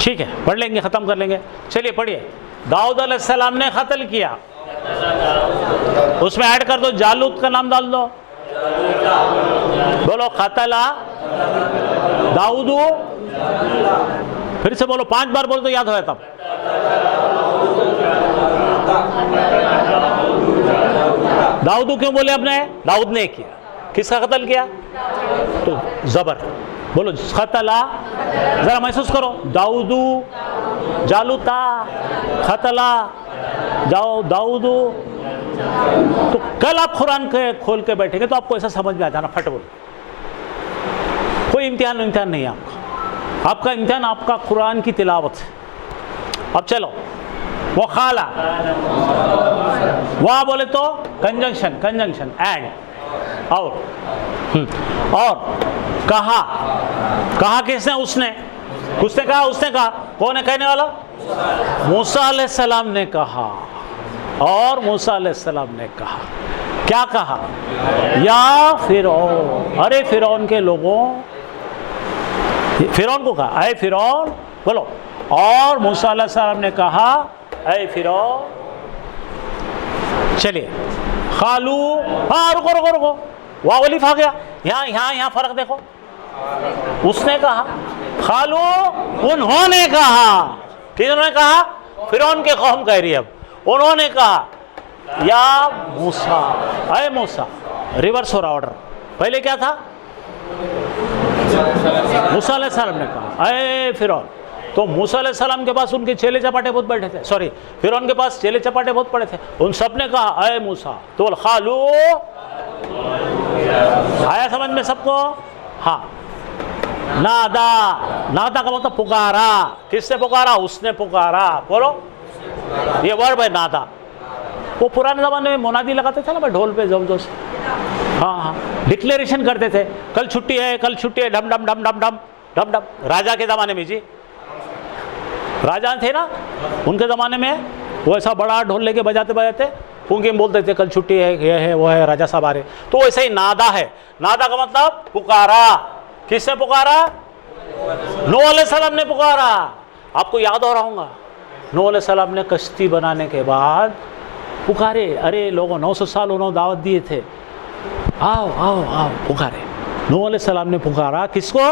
ठीक है, पढ़ लेंगे, खत्म कर लेंगे। चलिए पढ़िए, दाऊद अलैहिस्सलाम ने कत्ल किया, उसमें ऐड कर दो, जालूत का नाम डाल दो, बोलो कतला दाऊदू, फिर से बोलो, 5 बार बोल तो याद हो तब। दाऊदू क्यों बोले आपने, दाऊद ने किया, किसका कत्ल किया, तो जबर, बोलो खतला, जरा महसूस करो, दाऊदू, जालूता, खतला, दाऊदू। तो कल आप कुरान के खोल के बैठेंगे तो आपको ऐसा समझ में आ जाना, फट बोल, कोई इम्तिहान नहीं है आपका, आपका इम्तिहान आपका कुरान की तिलावत है। अब चलो, वो खाला, वह बोले तो कंजंक्शन एंड, और कहा किसने, उसने कहा, कौन है कहने वाला, मूसा अलैहिस्सलाम ने कहा, और मूसा अलैहिस्सलाम ने कहा, क्या कहा, या फिरौन, अरे फिरौन के लोगों, फिरौन को कहा, अरे फिरौन, बोलो, और मूसा अलैहिस्सलाम ने कहा, अरे फिरौन। चलिए, खालू, हाँ रुको, वाह वलीफ आ गया, यहाँ फर्क देखो, उसने कहा, खालू उन्होंने कहा, किन्होंने कहा, फिरौन के कौम कह रही है, अब उन्होंने कहा, या मूसा, अरे मूसा, रिवर्स हो रहा ऑर्डर, पहले क्या था, मूसा अलैहिस्सलाम ने कहा, अरे फिरौन, तो मूसा अलैहिस्सलाम के पास उनके चेले चपाटे बहुत बैठे थे, सॉरी, फिरौन के पास चेले चपाटे बहुत पड़े थे, उन सब ने कहा, अरे मूसा, तो बोल खालू, आया समझ में सबको, हाँ, नादा का मतलब पुकारा, किसने पुकारा, उसने पुकारा, बोलो, ये वर्ब है नादा। वो पुराने जमाने में मुनादी लगाते थे ना भाई, ढोल पे जोर से, हाँ, डिक्लेरेशन करते थे, कल छुट्टी है, डम डम डम डम डम डम डम। राजा के ज़माने में जी, राजा थे ना, उनके ज़माने में वो ऐसा बड़ा ढोल लेके बजाते फूंके में बोलते थे, कल छुट्टी है, ये है, वो है, राजा साहब आ रहे। तो वैसे ही नादा है, नादा का मतलब पुकारा, किसने पुकारा, नूह अलैहिस्सलाम ने पुकारा। आपको याद हो रहा होगा, नूह अलैहिस्सलाम ने कश्ती बनाने के बाद पुकारे, अरे लोगों 900 साल उन्होंने दावत दिए थे, आओ आओ आओ पुकारे। नूह अलैहिस्सलाम ने पुकारा किसको?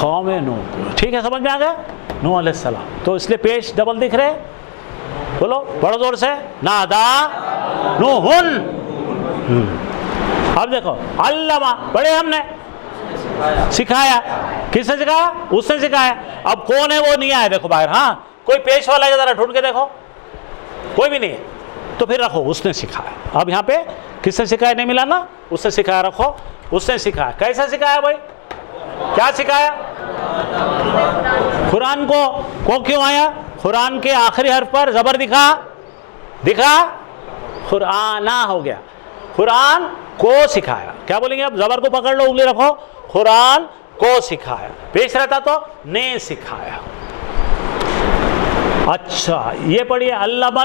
कौम नूह को। ठीक है, समझ में आ गया? नूह अलैहिस्सलाम। तो इसलिए पेश डबल दिख रहे, बोलो बड़ा जोर से, नादा नूहुन। अब देखो अल्लामा, पढ़े हमने, सिखाया। किसने सिखाया? उसने सिखाया। अब कौन है वो नहीं आया, देखो बाहर। हाँ, कोई पेश वाला है, जरा ढूंढ के देखो, कोई भी नहीं है, तो फिर रखो उसने सिखाया। अब यहाँ पे किसने सिखाया नहीं मिला ना, उसने सिखाया, रखो उसने सिखाया। कैसा सिखाया भाई? क्या सिखाया? कुरान को क्यों आया? कुरान के आखिरी हर्फ पर जबर दिखा, कुराना हो गया। कुरान को सिखाया। क्या बोलेंगे अब? जबर को पकड़ लो, उंगली रखो, कुरान को सिखाया। पेश रहता तो ने सिखाया। अच्छा, ये पढ़िए, अल्लामा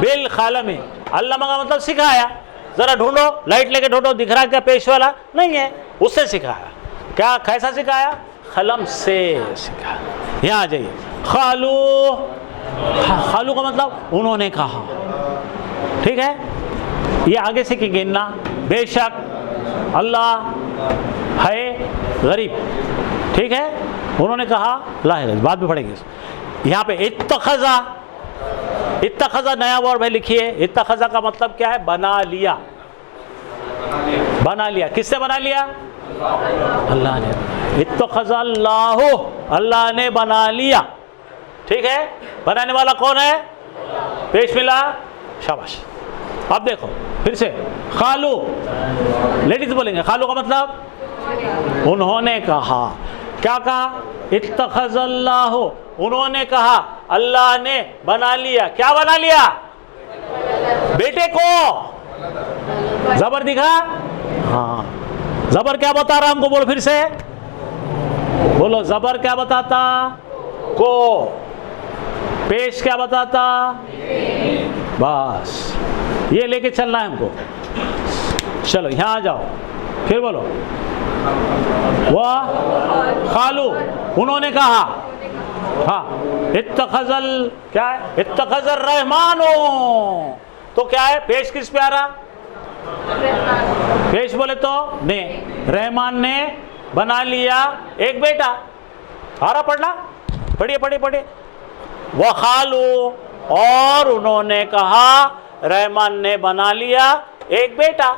बिल कलम। अल्लामा का मतलब सिखाया। जरा ढूंढो, लाइट लेके ढूंढो, दिख रहा क्या पेश वाला? नहीं है, उससे सिखाया। क्या, कैसा सिखाया? कलम से सिखाया। यहाँ आ जाइए, खालू। खालू का मतलब उन्होंने कहा। ठीक है, ये आगे सीखेंगे ना। बेशक अल्लाह है गरीब। ठीक है, उन्होंने कहा ला है गरीब, बाद में पढ़ेंगे। यहाँ पे इत्तखज़ा, इत्तखज़ा नया वर्ड है, लिखिए। इत्तखज़ा का मतलब क्या है? बना लिया। बना लिया। किसने बना लिया? अल्लाह ने। इत्तखज़ा अल्लाहु, अल्लाह ने बना लिया। ठीक है, बनाने वाला कौन है? पेश मिला, शाबाश। अब देखो फिर से, खालू, लेडीज बोलेंगे। खालू का मतलब उन्होंने कहा। क्या कहा? इत्तखज़ल्लाहु, उन्होंने कहा, अल्लाह ने बना लिया। क्या बना लिया? बेटे को। जबर दिखा? हाँ, जबर क्या बता रहा हमको? बोलो फिर से, बोलो जबर क्या बताता? को। पेश क्या बताता? बस ये लेके चलना है हमको। चलो यहाँ आ जाओ, फिर बोलो, वाह खालू, उन्होंने कहा। हाँ, इत्तखज़ल, क्या है? इत्तखज़र रहमानो, तो क्या है? पेश किस पे आ रहा? पेश बोले तो ने। रहमान ने बना लिया एक बेटा। आ रहा पढ़ना? पढ़िए पढ़िए पढ़िए। वह खालू, और उन्होंने कहा, रहमान ने बना लिया एक बेटा।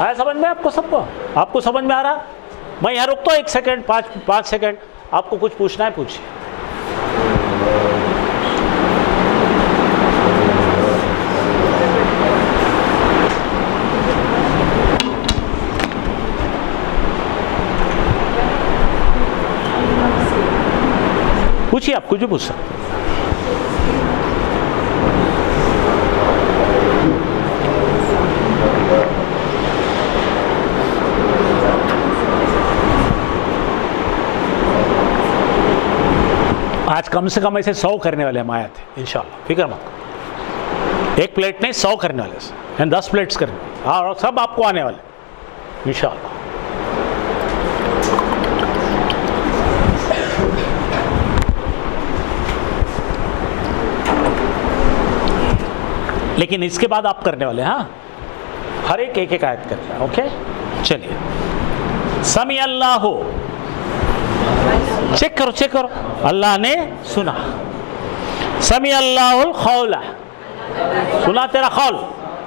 आया समझ में आपको? सबको आपको समझ में आ रहा? मैं यहाँ रुकता हूँ 1 सेकेंड, 5 सेकेंड। आपको कुछ पूछना है, पूछिए। पूछिए, आप कुछ भी पूछ सकते। आज कम से कम ऐसे 100 करने वाले हम आए थे, इंशाल्लाह, फिक्र मत करो। एक प्लेट नहीं, 100 करने वाले से, 10 प्लेट्स करने। हाँ, और सब आपको आने वाले इंशाल्लाह। लेकिन इसके बाद आप करने वाले, हाँ, हर एक आयत करना है। ओके, चलिए। समी अल्लाहु, चेक करो, अल्लाह ने सुना। समी अल्लाहुल खौला, सुना तेरा खौल,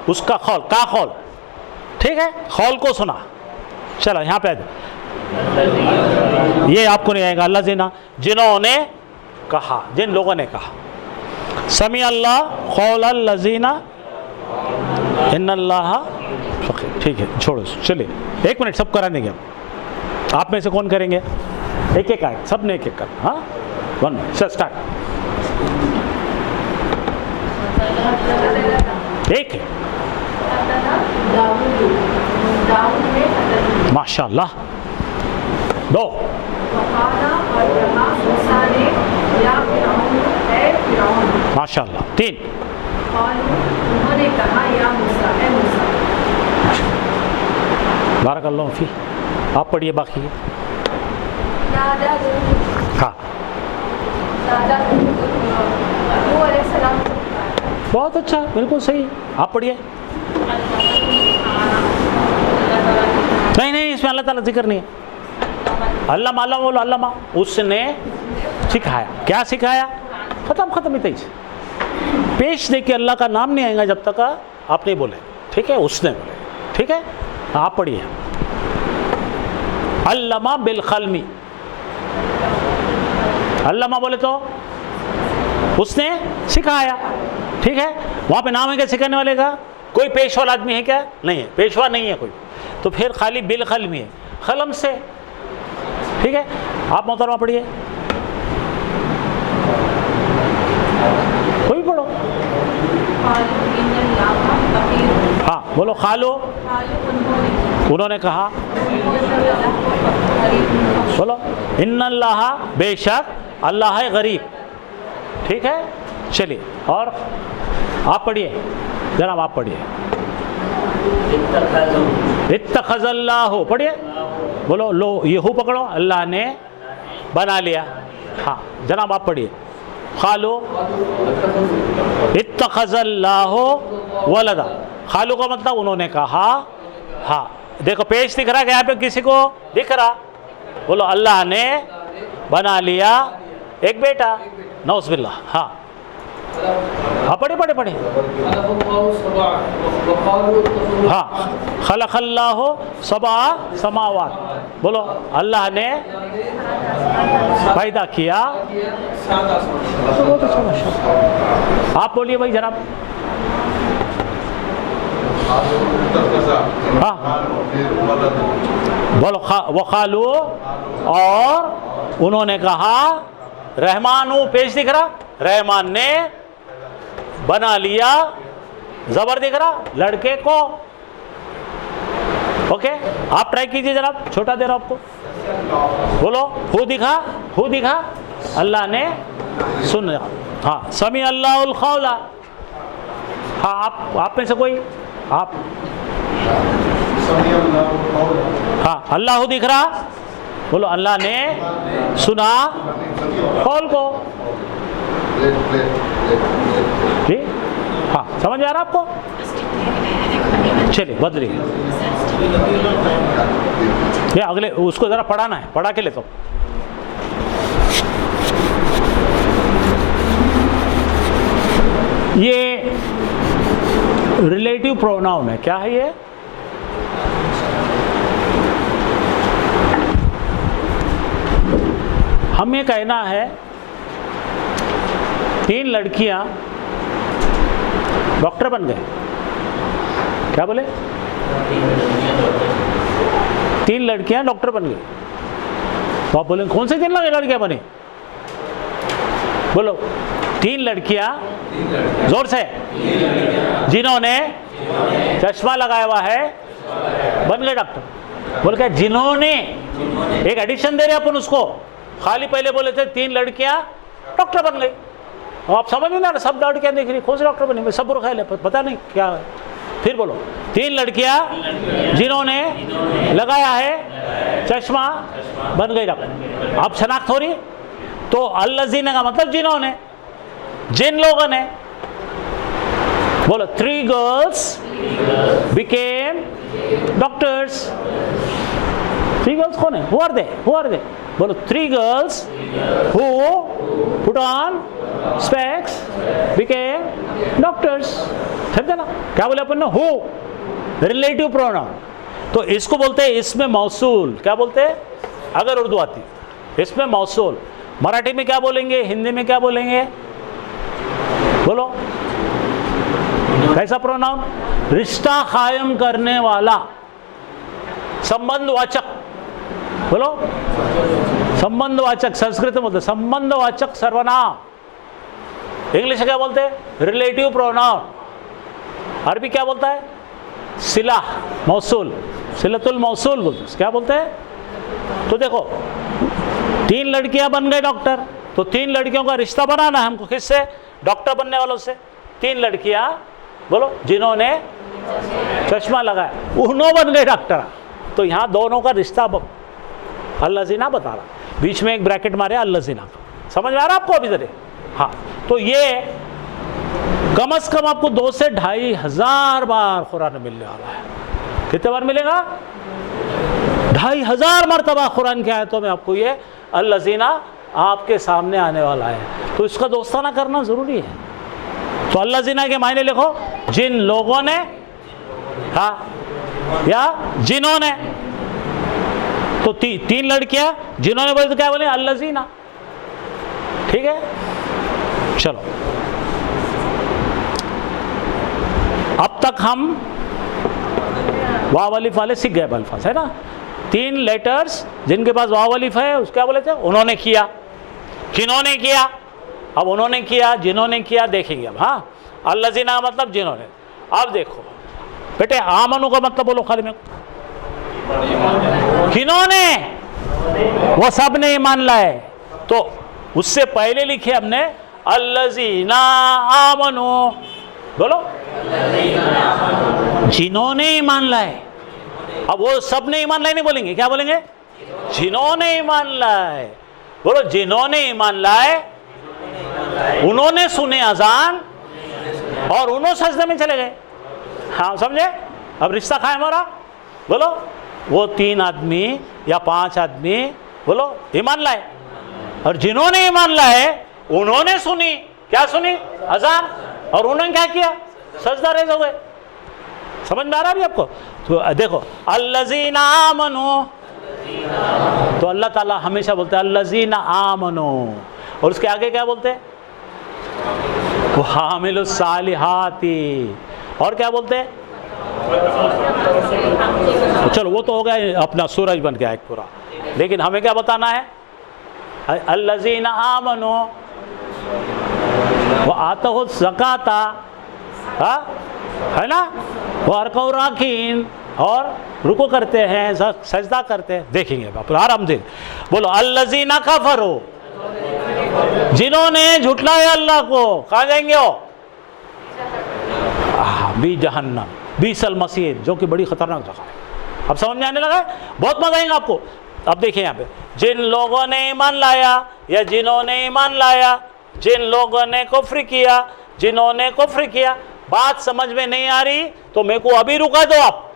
उसका खौल, का खौल। ठीक है, खौल को सुना। चलो यहाँ पे ये आपको नहीं आएगा। अल्लाह जीना, जिन्होंने कहा, जिन लोगों ने कहा। समी अल्लाह खौल लजीना इन्नल्लाह। ठीक है, छोड़ो, चलिए 1 मिनट, सब करा देंगे हम। आप में से कौन करेंगे? एक आए, सब ने एक कर। हाँ, 1 मिनट, स्टार्ट। एक है, माशाल्लाह। 2, माशाल्लाह। 3, उन्होंने कहा, या मूसा, ए मूसा। बारकल्लाहु फी। आप पढ़िए बाकी। हाँ, दादा नूह अलैहिस्सलाम को पुकारा। बहुत अच्छा, बिल्कुल सही। आप पढ़िए। नहीं, इसमें अल्लाह ताला जिक्र नहीं है। अल्लाह माला बोलो, अल्लाह मा, उसने सिखाया। क्या सिखाया? खत्म इतना ही। पेश दे के अल्लाह का नाम नहीं आएगा जब तक आप नहीं बोले, ठीक है? उसने बोले, ठीक है? आप पढ़िए। अल्लामा बिल खलमी, अल्लामा बोले तो उसने सिखाया, ठीक है? वहाँ पे नाम है क्या सिखाने वाले का? कोई पेशवा आदमी है क्या? नहीं है, पेशवा नहीं है कोई, तो फिर खाली बिल खलमी है, खलम से, ठीक है? आप मोहतरमा पढ़िए, कोई पढ़ो। हाँ बोलो। खालो, उन्होंने कहा। बोलो। इन्नल्लाह, बेशक अल्लाह है गरीब, ठीक है? चलिए, और आप पढ़िए जनाब, आप पढ़िए। इत्तखज़ल्लाहु, पढ़िए। बोलो, लो ये हु पकड़ो, अल्लाह ने बना लिया। हाँ जनाब आप पढ़िए। खालो, इत्तखज़ल्लाहु वलदा, खालू का मतलब उन्होंने कहा। हाँ देखो पेश दिख रहा है यहाँ पे, किसी को दिख रहा? बोलो, अल्लाह ने बना लिया एक बेटा, नौज़बिल्लाह। हाँ पढ़े। हाँ, खलक़ल्लाहु सबा समावात, बोलो अल्लाह ने पैदा किया। आप बोलिए भाई जनाब। हाँ बोलो। वक़ालू, और उन्होंने कहा, रहमानु, पेश दिख रहा? रहमान ने बना लिया, जबर दिख रहा, लड़के को। ओके, आप ट्राई कीजिए जनाब, छोटा दे रहा आपको। बोलो, हु दिखा, अल्लाह ने सुना। हाँ, समी अल्लाहुल कौला। हाँ आप में से कोई, आप। हाँ, अल्लाह दिख रहा, बोलो अल्लाह ने सुना कौल को। जी हाँ, समझ आ रहा आपको? चलिए बदलिए, ये अगले उसको जरा पढ़ाना है, पढ़ा के ले तो। ये रिलेटिव प्रोनाउन है, क्या है ये? हमें कहना है 3 लड़कियां डॉक्टर बन गए। क्या बोले? 3 लड़कियां डॉक्टर बन गई। तो आप बोले कौन से 3 लड़कियां बनी? बोलो, 3 लड़कियां, जोर से, जिन्होंने चश्मा लगाया हुआ है बन गए डॉक्टर। बोल क्या? जिन्होंने, एक एडिशन दे रहे अपन उसको। खाली पहले बोले थे 3 लड़कियां डॉक्टर बन गई, आप समझ में ना, सब लड़कियां देख रही, कौन से डॉक्टर बनी? सब बुरा है, पता नहीं क्या है। फिर बोलो, 3 लड़कियां जिन्होंने लगाया है चश्मा बन गई डॉक्टर। आप शनाख्त हो रही? तो अल्लज़ीना का मतलब जिन्होंने, जिन लोगों ने। बोलो, 3 गर्ल्स बिकेम डॉक्टर्स। 3 गर्ल्स कौन है? Who are they? बोलो, 3 girls who put on specs became doctors। समझे ना? क्या बोले अपन ने? Who, relative pronoun. तो इसको बोलते हैं इसमें मौसूल। क्या बोलते हैं? अगर उर्दू आती, इसमें मौसूल। मराठी में क्या बोलेंगे? हिंदी में क्या बोलेंगे? बोलो, कैसा प्रोनाउन? रिश्ता कायम करने वाला, संबंधवाचक। बोलो, संबंधवाचक। संस्कृत में बोलते संबंधवाचक सर्वनाम। इंग्लिश में क्या बोलते हैं? Relative pronoun. अरबी क्या बोलता है? सिला मौसूल, सिलतुल मौसूल बोलते हैं। क्या बोलते हैं? तो देखो, 3 लड़कियां बन गए डॉक्टर, तो 3 लड़कियों का रिश्ता बनाना है हमको। किससे? डॉक्टर बनने वालों से। 3 लड़कियां, बोलो, जिन्होंने चश्मा लगाया, उन्होंने बन गए डॉक्टर। तो यहाँ दोनों का रिश्ता अल्लाज़ीना बता रहा, बीच में एक ब्रैकेट मारे अल्लाज़ीना का। समझ में आ रहा आपको अभी जरे? हाँ, तो ये कम से कम आपको 2 से 2,500 बार कुरान मिलने वाला है। कितने बार मिलेगा? 2,500 मरतबा कुरान की आयतों में आपको ये अल्लज़ीना आपके सामने आने वाला है। तो इसका दोस्ताना करना ज़रूरी है। तो अल्लज़ीना के मायने लिखो, जिन लोगों ने, हाँ, या जिन्होंने। तो 3 लड़कियां जिन्होंने बोले तो क्या बोले? अल्लज़ीना। ठीक है, चलो अब तक हम वाव अलिफ वाले सीख गए अल्फाज, है ना। 3 लेटर्स जिनके पास वाव अलिफ है उसको क्या बोले थे? उन्होंने किया, किन्होंने किया। अब उन्होंने किया, जिन्होंने किया देखेंगे अब। हाँ, अल्लज़ीना मतलब जिन्होंने। अब देखो बेटे, आमनु का मतलब बोलो खाली में। किन्होंने? वो सब ने ईमान लाए। तो उससे पहले लिखे हमने अल्लज़ीना आमनु, बोलो जिन्होंने ईमान लाए। अब वो सब ने ईमान लाए नहीं बोलेंगे, क्या बोलेंगे? जिन्होंने ईमान लाए। बोलो जिन्होंने ईमान लाए, उन्होंने सुने अजान और उन्होंने सजदे में चले गए। हाँ, समझे? अब रिश्ता कायम हो रहा। बोलो वो 3 आदमी या 5 आदमी बोलो ईमान लाए, और जिन्होंने ईमान लाए उन्होंने सुनी, क्या सुनी? अजान, और उन्होंने क्या किया? सजदा रेज़ हो गए। समझ में आ रहा है अभी आपको? तो देखो अल्लज़ीना आमनु, तो अल्लाह ताला हमेशा बोलते हैं अल्लज़ीना आमनु, और उसके आगे क्या बोलते हैं? वो हामिलुस सालिहाती, और क्या बोलते हैं? चलो वो तो हो गया, अपना सूरज बन गया एक पूरा। लेकिन हमें क्या बताना है? अल्लज़ीना आमनु वो आतहु ज़काता, हाँ, है ना, वो अरकऊ राकीन, और रुको करते हैं, सजदा करते हैं। देखेंगे आराम से। बोलो अल्लज़ीना कफ़रू, जिन्होंने झुटलाया अल्लाह को, कहाँ जाएंगे वो? बी जहन्नम बीसल मसीह, जो कि बड़ी खतरनाक जगह है। अब समझ में आने लगा है? बहुत मजा आएगा आपको। अब देखिए यहाँ पे, जिन लोगों ने ईमान लाया या जिन्होंने ईमान लाया, जिन लोगों ने कुफ्र किया, जिन्होंने कुफ्र किया। बात समझ में नहीं आ रही तो मेरे को अभी रुका दो आप,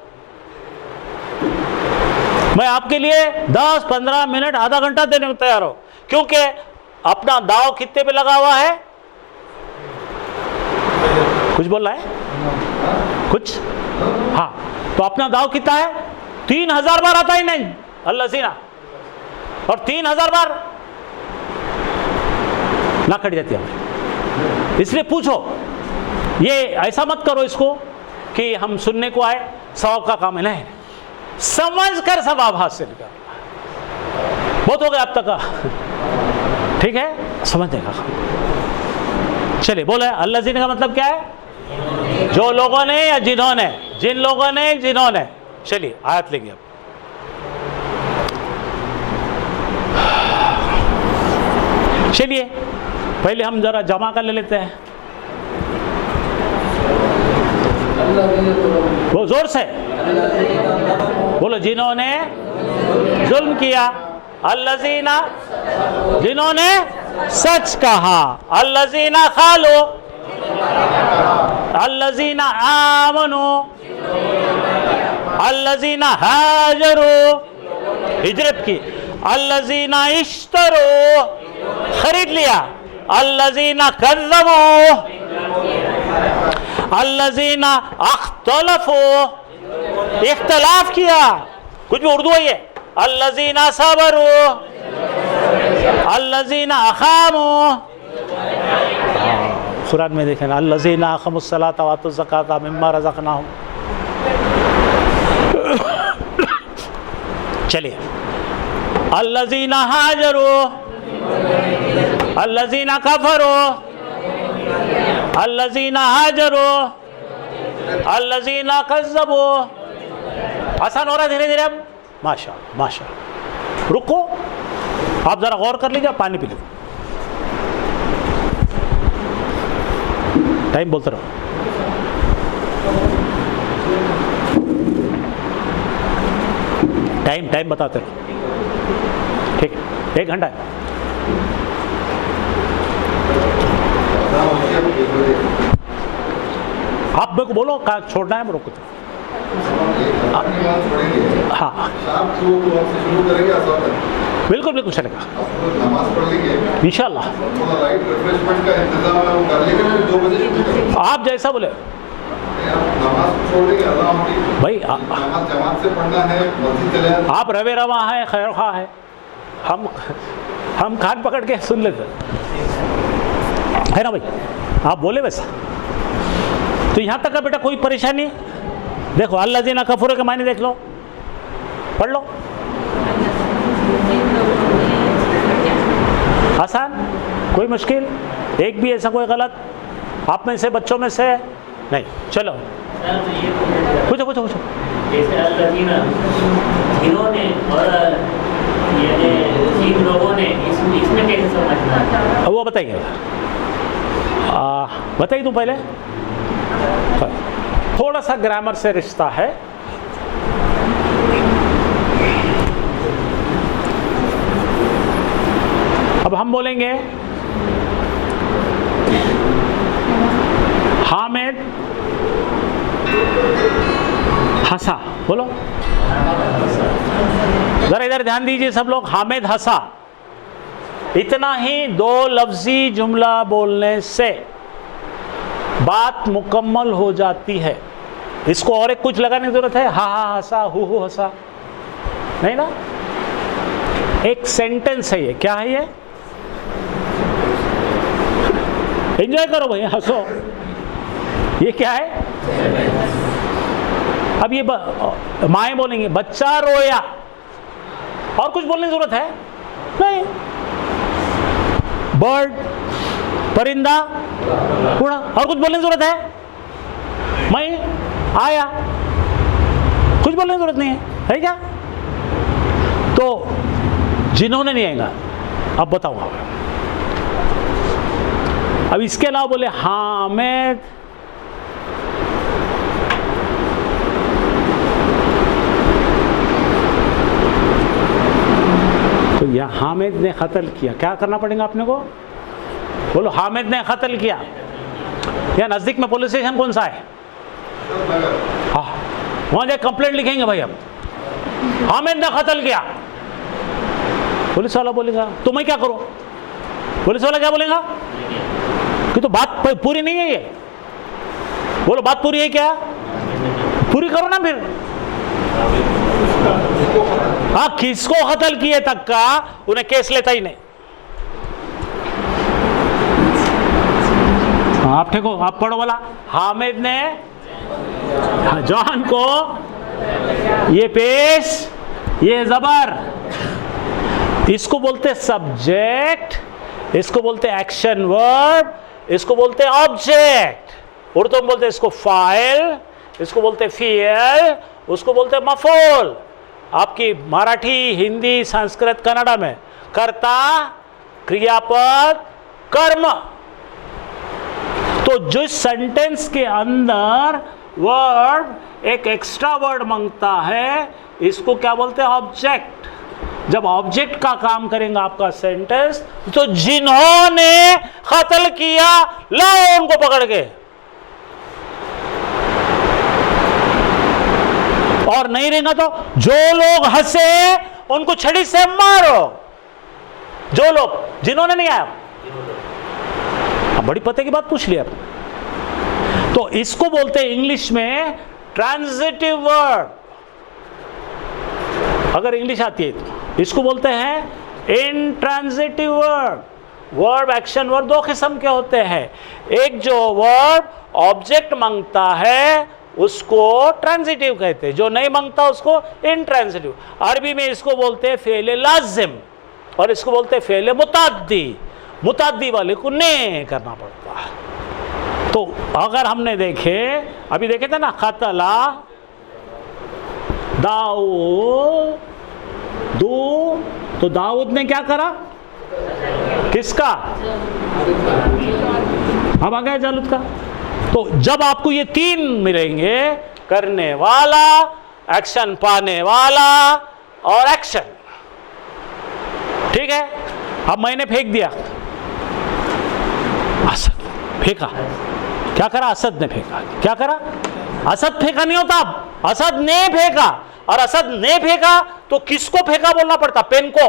मैं आपके लिए 10-15 मिनट आधा घंटा देने में तैयार हूं, क्योंकि अपना दाव कितने पे लगा हुआ है? कुछ बोल रहा है कुछ? हाँ, तो अपना दाव कितना है? 3000 बार आता ही नहीं अल्लज़ीना, और 3000 बार ना कट जाती है। इसलिए पूछो, ये ऐसा मत करो इसको कि हम सुनने को आए, सवाब का काम है। नहीं, समझ कर सवाब हासिल कर। बहुत हो गया अब तक का, ठीक है, समझने का। चलिए बोले अल्लज़ीना का मतलब क्या है? जो लोगों ने या जिन्होंने, जिन लोगों ने, जिन्होंने। चलिए आयत लेंगे अब। चलिए पहले हम जरा जमा कर लेते हैं, वो जोर से बोलो। जिन्होंने जुल्म किया, अल्लज़ीना जिन्होंने सच कहा, अल्लज़ीना खालो, अल्लज़ीना आमनु, अल्लज़ीना हाजरू हिजरत की, अल्लज़ीना इश्तरू खरीद लिया, अल्लज़ीना कज़्ज़बू, अल्लज़ीना अख्तलफू इख्तलाफ किया, कुछ भी उर्दू है ये, अल्लज़ीना सबरू, अल्लज़ीना अक़ामू। कुरान में देखें अल्लज़ीना अक़ामुस्सलाता व आतुज़्ज़काता मिम्मा रज़क़नाहुम। चलिए अल्लज़ीना हाजरू, अल्लज़ीना कफ़रू, अल्लज़ीना हाजरू, अल्लज़ीना कज़्ज़बू। आसान हो रहा है धीरे धीरे अब, माशाअल्लाह माशाअल्लाह। रुको, आप जरा गौर कर लीजिए, पानी पी लीजिए, टाइम बोलते रहो। टाइम टाइम बताते रहो, ठीक है, 1 घंटा है। आप मेरे को बोलो कहाँ छोड़ना है, मेरे को तो। हाँ बिल्कुल बिल्कुल चलेगा नमाज पढ़ लेंगे इंशाल्लाह। थोड़ा लाइट रिफ्रेशमेंट का इंतजाम है वो कर लेंगे, फिर 2 बजे छुट्टी करेंगे। आप जैसा बोले नमाज छोड़ देंगे, अल्लाह की भाई। नमाज जमात से पढ़ना है, मस्जिद चले जाए। आप रवे रवा है, खैर खा है, हम कान पकड़ के सुन लेते है ना भाई। आप बोले वैसा तो यहाँ तक का बेटा कोई परेशानी है। देखो अल्लाह जीना कफूर के मायने देख लो, पढ़ लो, आसान, कोई मुश्किल, एक भी ऐसा कोई गलत आप में से बच्चों में से नहीं। चलो पूछो पूछो पूछो। जैसे अल्लाज़ीना जिन्होंने और यानी जिन लोगों ने इसमें कैसे समझना है? वो बताइए, बताइए तू पहले। थोड़ा सा ग्रामर से रिश्ता है। अब हम बोलेंगे हामिद हंसा, बोलो जरा इधर ध्यान दीजिए सब लोग। हामिद हंसा, इतना ही 2 लफ्जी जुमला बोलने से बात मुकम्मल हो जाती है। इसको और एक कुछ लगाने की जरूरत है? हा हा हंसा, हु हंसा नहीं ना, एक सेंटेंस है ये। क्या है ये? एंजॉय करो भाई, हंसो। ये क्या है? अब ये माए बोलेंगे बच्चा रोया, और कुछ बोलने की जरूरत है नहीं। बर्ड, परिंदा उड़ा, और कुछ बोलने की जरूरत है? मैं आया, कुछ बोलने की जरूरत नहीं है क्या? तो जिन्होंने नहीं आएगा, अब बताऊंगा। अब इसके अलावा बोले हामिद तो यह हामिद ने कत्ल किया, क्या करना पड़ेगा अपने को? बोलो हामिद ने कत्ल किया। या नजदीक में पुलिस स्टेशन कौन सा है? हाँ, वहां जाके कंप्लेंट लिखेंगे भाई। अब हामिद ने कत्ल किया, पुलिस वाला बोलेगा तो मैं क्या करूं? पुलिस वाला क्या बोलेगा कि तो बात पूरी नहीं है ये। बोलो बात पूरी है क्या? पूरी करो ना फिर। हाँ, किसको कत्ल किए तक का उन्हें केस लेता ही नहीं। आप ठीक हो? आप पढ़ो वाला। हामिद ने जॉन को, ये पेश, ये जबर, इसको बोलते सब्जेक्ट, इसको बोलते एक्शन वर्ब, इसको बोलते ऑब्जेक्ट। उर्दू में बोलते इसको फाइल, इसको बोलते फियल, उसको बोलते मफूल। आपकी मराठी, हिंदी, संस्कृत, कन्नड़ा में कर्ता, क्रियापद, कर्म। तो जो सेंटेंस के अंदर वर्ड एक एक्स्ट्रा वर्ड मांगता है, इसको क्या बोलते हैं? ऑब्जेक्ट। जब ऑब्जेक्ट का काम करेंगे आपका सेंटेंस, तो जिन्होंने कत्ल किया लाओ उनको पकड़ के, और नहीं रहेगा तो जो लोग हंसे उनको छड़ी से मारो। जो लोग, जिन्होंने नहीं आया। अब बड़ी पते की बात पूछ लिया आपने। तो इसको बोलते हैं इंग्लिश में ट्रांजिटिव वर्ब। अगर इंग्लिश आती है तो इसको बोलते हैं intransitive verb. Verb, action verb 2 किस्म के होते हैं। एक जो वर्ब ऑब्जेक्ट मांगता है उसको ट्रांजिटिव कहते हैं, जो नहीं मांगता उसको इंट्रांजिटिव। अरबी में इसको बोलते हैं फेले लाजिम, और इसको बोलते हैं फेले मुताद्दी। मुताद्दी वाले को ने करना पड़ता है। तो अगर हमने देखे, अभी देखे थे ना, कतला दाऊद, तो दाऊद ने क्या करा? किसका? अब आ गया जालूद का। तो जब आपको ये 3 मिलेंगे, करने वाला, एक्शन पाने वाला और एक्शन, ठीक है? अब मैंने फेंक दिया, फेंका, क्या करा? असद ने फेंका। क्या करा? असद फेंका नहीं होता, असद ने फेंका। और असद ने फेंका तो किसको फेंका बोलना पड़ता? पेन को।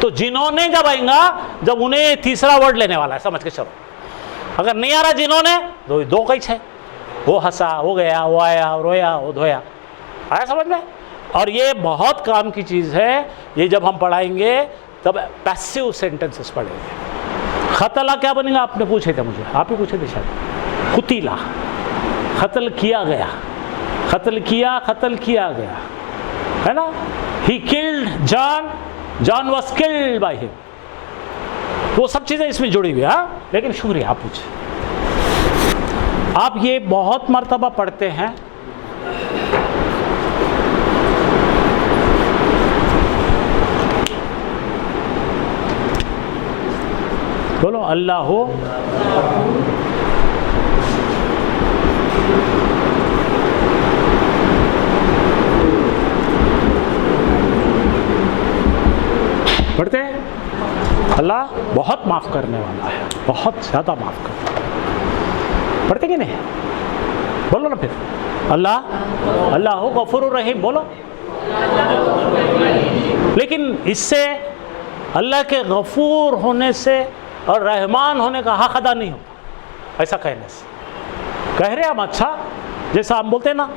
तो जिन्होंने जब आएगा, जब उन्हें तीसरा वर्ड लेने वाला है, समझ के चलो। अगर नहीं आ रहा जिन्होंने, तो दो कैच है, वो हंसा, वो गया, वो आया, वो रोया, वो धोया। आया समझ में? और ये बहुत काम की चीज़ है। ये जब हम पढ़ाएंगे तब पैसिव सेंटेंसेस पढ़ेंगे। खतला क्या बनेगा? आपने पूछे थे मुझे, आप ही पूछे थे शायद। कुतीला, कत्ल किया गया, कत्ल किया, कत्ल किया गया, है ना? He killed John, John was killed by him. वो सब चीज़ें इसमें जुड़ी हुई। हाँ, लेकिन शुक्रिया, आप पूछे। आप ये बहुत मर्तबा पढ़ते हैं। बोलो अल्लाह हो। पढ़ते हैं अल्लाह बहुत माफ़ करने वाला है, बहुत ज़्यादा माफ़ करने वाला है। पढ़ते कि नहीं? बोलो ना फिर। अल्लाह, अल्लाह हो गफूर रहीम, बोलो। लेकिन इससे अल्लाह के गफूर होने से और रहमान होने का हक अदा नहीं होता। ऐसा कहने से कह रहे हम, अच्छा जैसा हम बोलते हैं ना,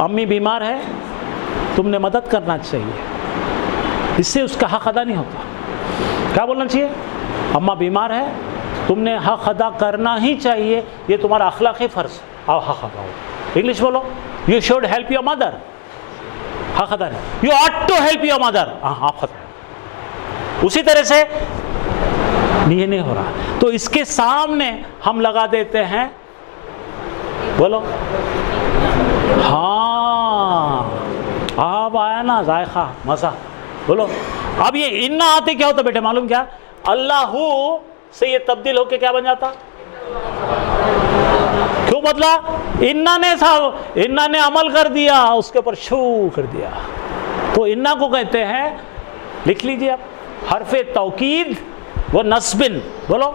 अम्मी बीमार है, तुमने मदद करना चाहिए, इससे उसका हक अदा नहीं होता। क्या बोलना चाहिए? अम्मा बीमार है, तुमने हक अदा करना ही चाहिए, ये तुम्हारा अखलाक़ी फ़र्ज़ है, आओ हक अदा हो। इंग्लिश बोलो, you should help your mother. हक अदा नहीं, you ought to help your mother. हाँ, हक अदा। उसी तरह से ये नहीं हो रहा, तो इसके सामने हम लगा देते हैं, बोलो हाँ, अब आया ना जायका, मज़ा। बोलो अब ये इन्ना आते क्या होता बेटे मालूम क्या? अल्लाहू से ये तब्दील होके क्या बन जाता? क्यों बदला? इन्ना ने अमल कर दिया, उसके ऊपर शू कर दिया, तो इन्ना को कहते हैं, लिख लीजिए आप, हरफे तौकीद व नस्बिन। बोलो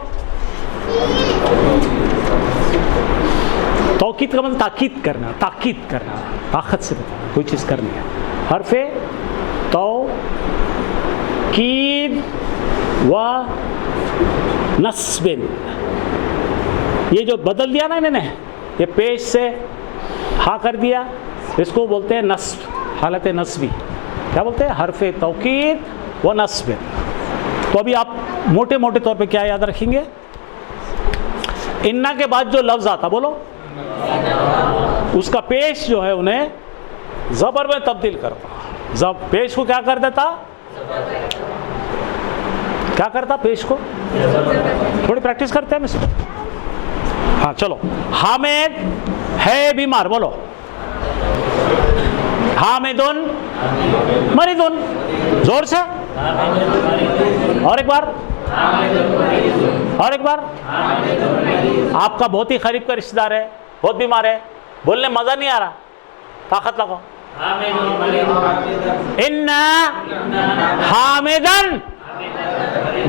तौकीद का मतलब ताकीद करना, ताकीद करना, ताकत से बताना कोई चीज़ करनी है। हरफे तौकीद व नस्बिन, ये जो बदल दिया ना इन्होंने, ये पेश से हा कर दिया, इसको बोलते हैं नस्ब, हालत नस्बी। क्या बोलते हैं? हरफे तौकीद व नस्बिन। तो अभी आप मोटे मोटे तौर पे क्या याद रखेंगे? इन्ना के बाद जो लफ्ज़ आता, बोलो, उसका पेश जो है उन्हें ज़बर में तब्दील करता। जब पेश को क्या कर देता? क्या करता पेश को? थोड़ी प्रैक्टिस करते हैं हम इसको। हाँ चलो, हामिद है बीमार, बोलो हामिदुन मरीदुन, जोर से, और एक बार, और एक बार। आपका बहुत ही करीब का रिश्तेदार है, बहुत बीमार है, बोलने मजा नहीं आ रहा, ताकत लगाओ। इन्ना हामिदन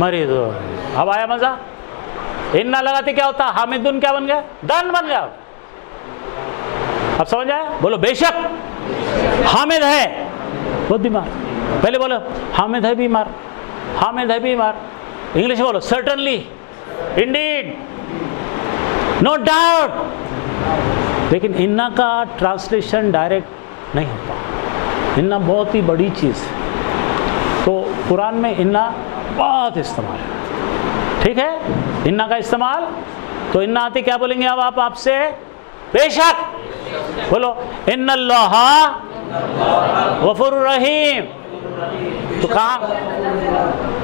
मरीदुन। अब आया मजा? इन्ना लगाते क्या होता? हामिदुन क्या बन गया? दन बन गया। अब समझ आया? बोलो बेशक हामिद है बहुत बीमार। पहले बोलो हामिद है बीमार, हामिद है बीमार। इंग्लिश बोलो सर्टनली, इंडीड, नो डाउट। लेकिन इन्ना का ट्रांसलेशन डायरेक्ट नहीं होता। इन्ना बहुत ही बड़ी चीज़ है, तो कुरान में इन्ना बहुत इस्तेमाल है। ठीक है, इन्ना का इस्तेमाल। तो इन्ना आती क्या बोलेंगे अब आप आपसे? बेशक। बोलो इन्नल्लाह गफूर रहीम। तो कहाँ?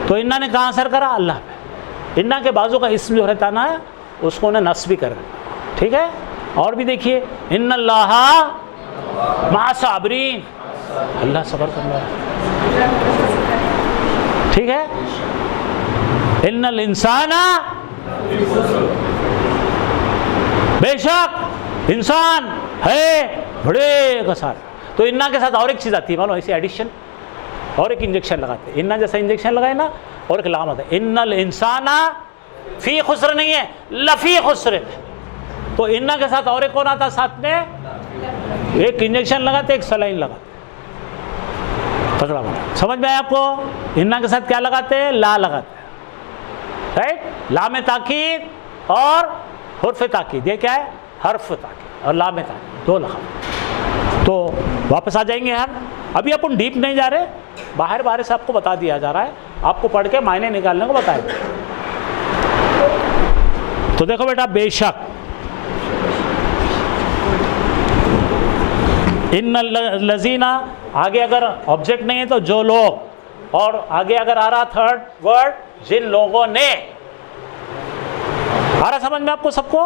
तो इन्ना ने कहाँ असर करा? अल्लाह पे। इन्ना के बाजू का इस्म जो रहता ना, उसको उन्हें नस्बी कर देता। ठीक है, और भी देखिए, इन्नल्लाह मा साबरीन, अल्लाह सब्र करने वाला। ठीक है, इन्नल इंसाना, बेशक इंसान है बड़े कसार। तो इन्ना के साथ और एक चीज़ आती है, मानो ऐसी एडिशन, और एक इंजेक्शन लगाते हैं। इन्ना जैसा इंजेक्शन लगाए ना, और एक लाम आता है, इन्नल इंसाना फी खुस्र नहीं है, लफी खुस्र। तो इन्ना के साथ और एक कौन आता साथ में? एक इंजेक्शन लगाते, एक सलाइन लगाते। पकड़ा बना, समझ में आया आपको? इन्ना के साथ क्या लगाते हैं? ला लगाते हैं, राइट? ला में ताकीद और हुर्फ ताकीद, ये क्या है? हर्फ ताकीद और ला में ताकीद, दो लगा। तो वापस आ जाएंगे यार, अभी अपन डीप नहीं जा रहे, बाहर बाहर से आपको बता दिया जा रहा है, आपको पढ़ के मायने निकालने को बताएंगे। तो देखो बेटा, बेशक इन लजीना, आगे अगर ऑब्जेक्ट नहीं है तो जो लोग, और आगे अगर आ रहा थर्ड वर्ड जिन लोगों ने। आ रहा समझ में आपको सबको?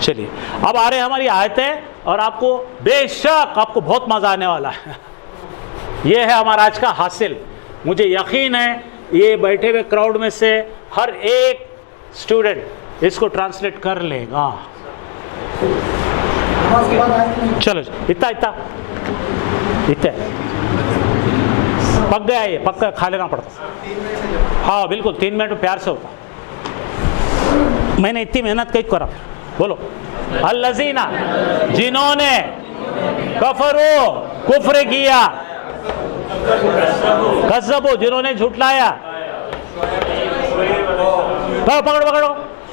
चलिए अब आ रहे हमारी आयतें, और आपको बेशक आपको बहुत मजा आने वाला है। ये है हमारा आज का हासिल। मुझे यकीन है ये बैठे हुए क्राउड में से हर एक स्टूडेंट इसको ट्रांसलेट कर लेगा। चलो इतना इतना इतना पक गया, ये पक्का खा लेना पड़ता। हाँ बिल्कुल, 3 मिनट में प्यार से होता। मैंने इतनी मेहनत कहीं करा। बोलो, अल्लज़ीना, जिन्होंने, कफरो, कुफ्र किया, कज़्ज़बू, जिन्होंने झुटलाया, पकड़ो पकड़ो,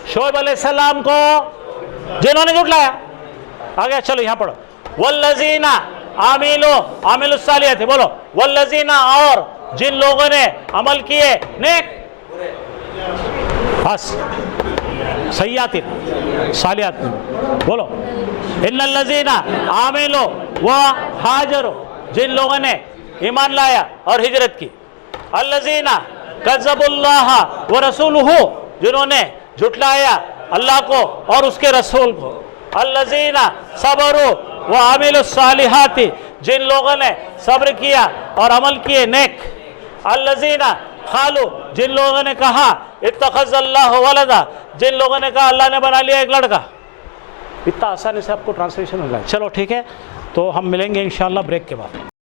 शोएब अलैहिस्सलाम को जिन्होंने झुटलाया। आ गया, चलो यहाँ पढ़ो। वल्लज़ीना आमिलू, आमिलुस सालिहात, बोलो वल्लज़ीना, और जिन लोगों ने अमल किए नेक, बस सय्यातिन सालिहात, बोलो इन्नल लज़ीना आमिलू व हाजरू, जिन लोगों ने ईमान लाया और हिजरत की। अल्लज़ीना कज़्ज़बुल्लाह व रसूलहू, जिन्होंने झुटलाया अल्लाह को और उसके रसूल को। अल्लज़ीना सबरू व आमिलुस सालिहाति, जिन लोगों ने सब्र किया और अमल किए नेक। अल्लज़ीना खालू, जिन लोगों ने कहा इत्तख़ज़ल्लाहु वलदा, जिन लोगों ने कहा अल्लाह ने बना लिया एक लड़का। इतना आसानी से आपको ट्रांसलेशन हो जाए। चलो ठीक है, तो हम मिलेंगे इंशाअल्लाह ब्रेक के बाद।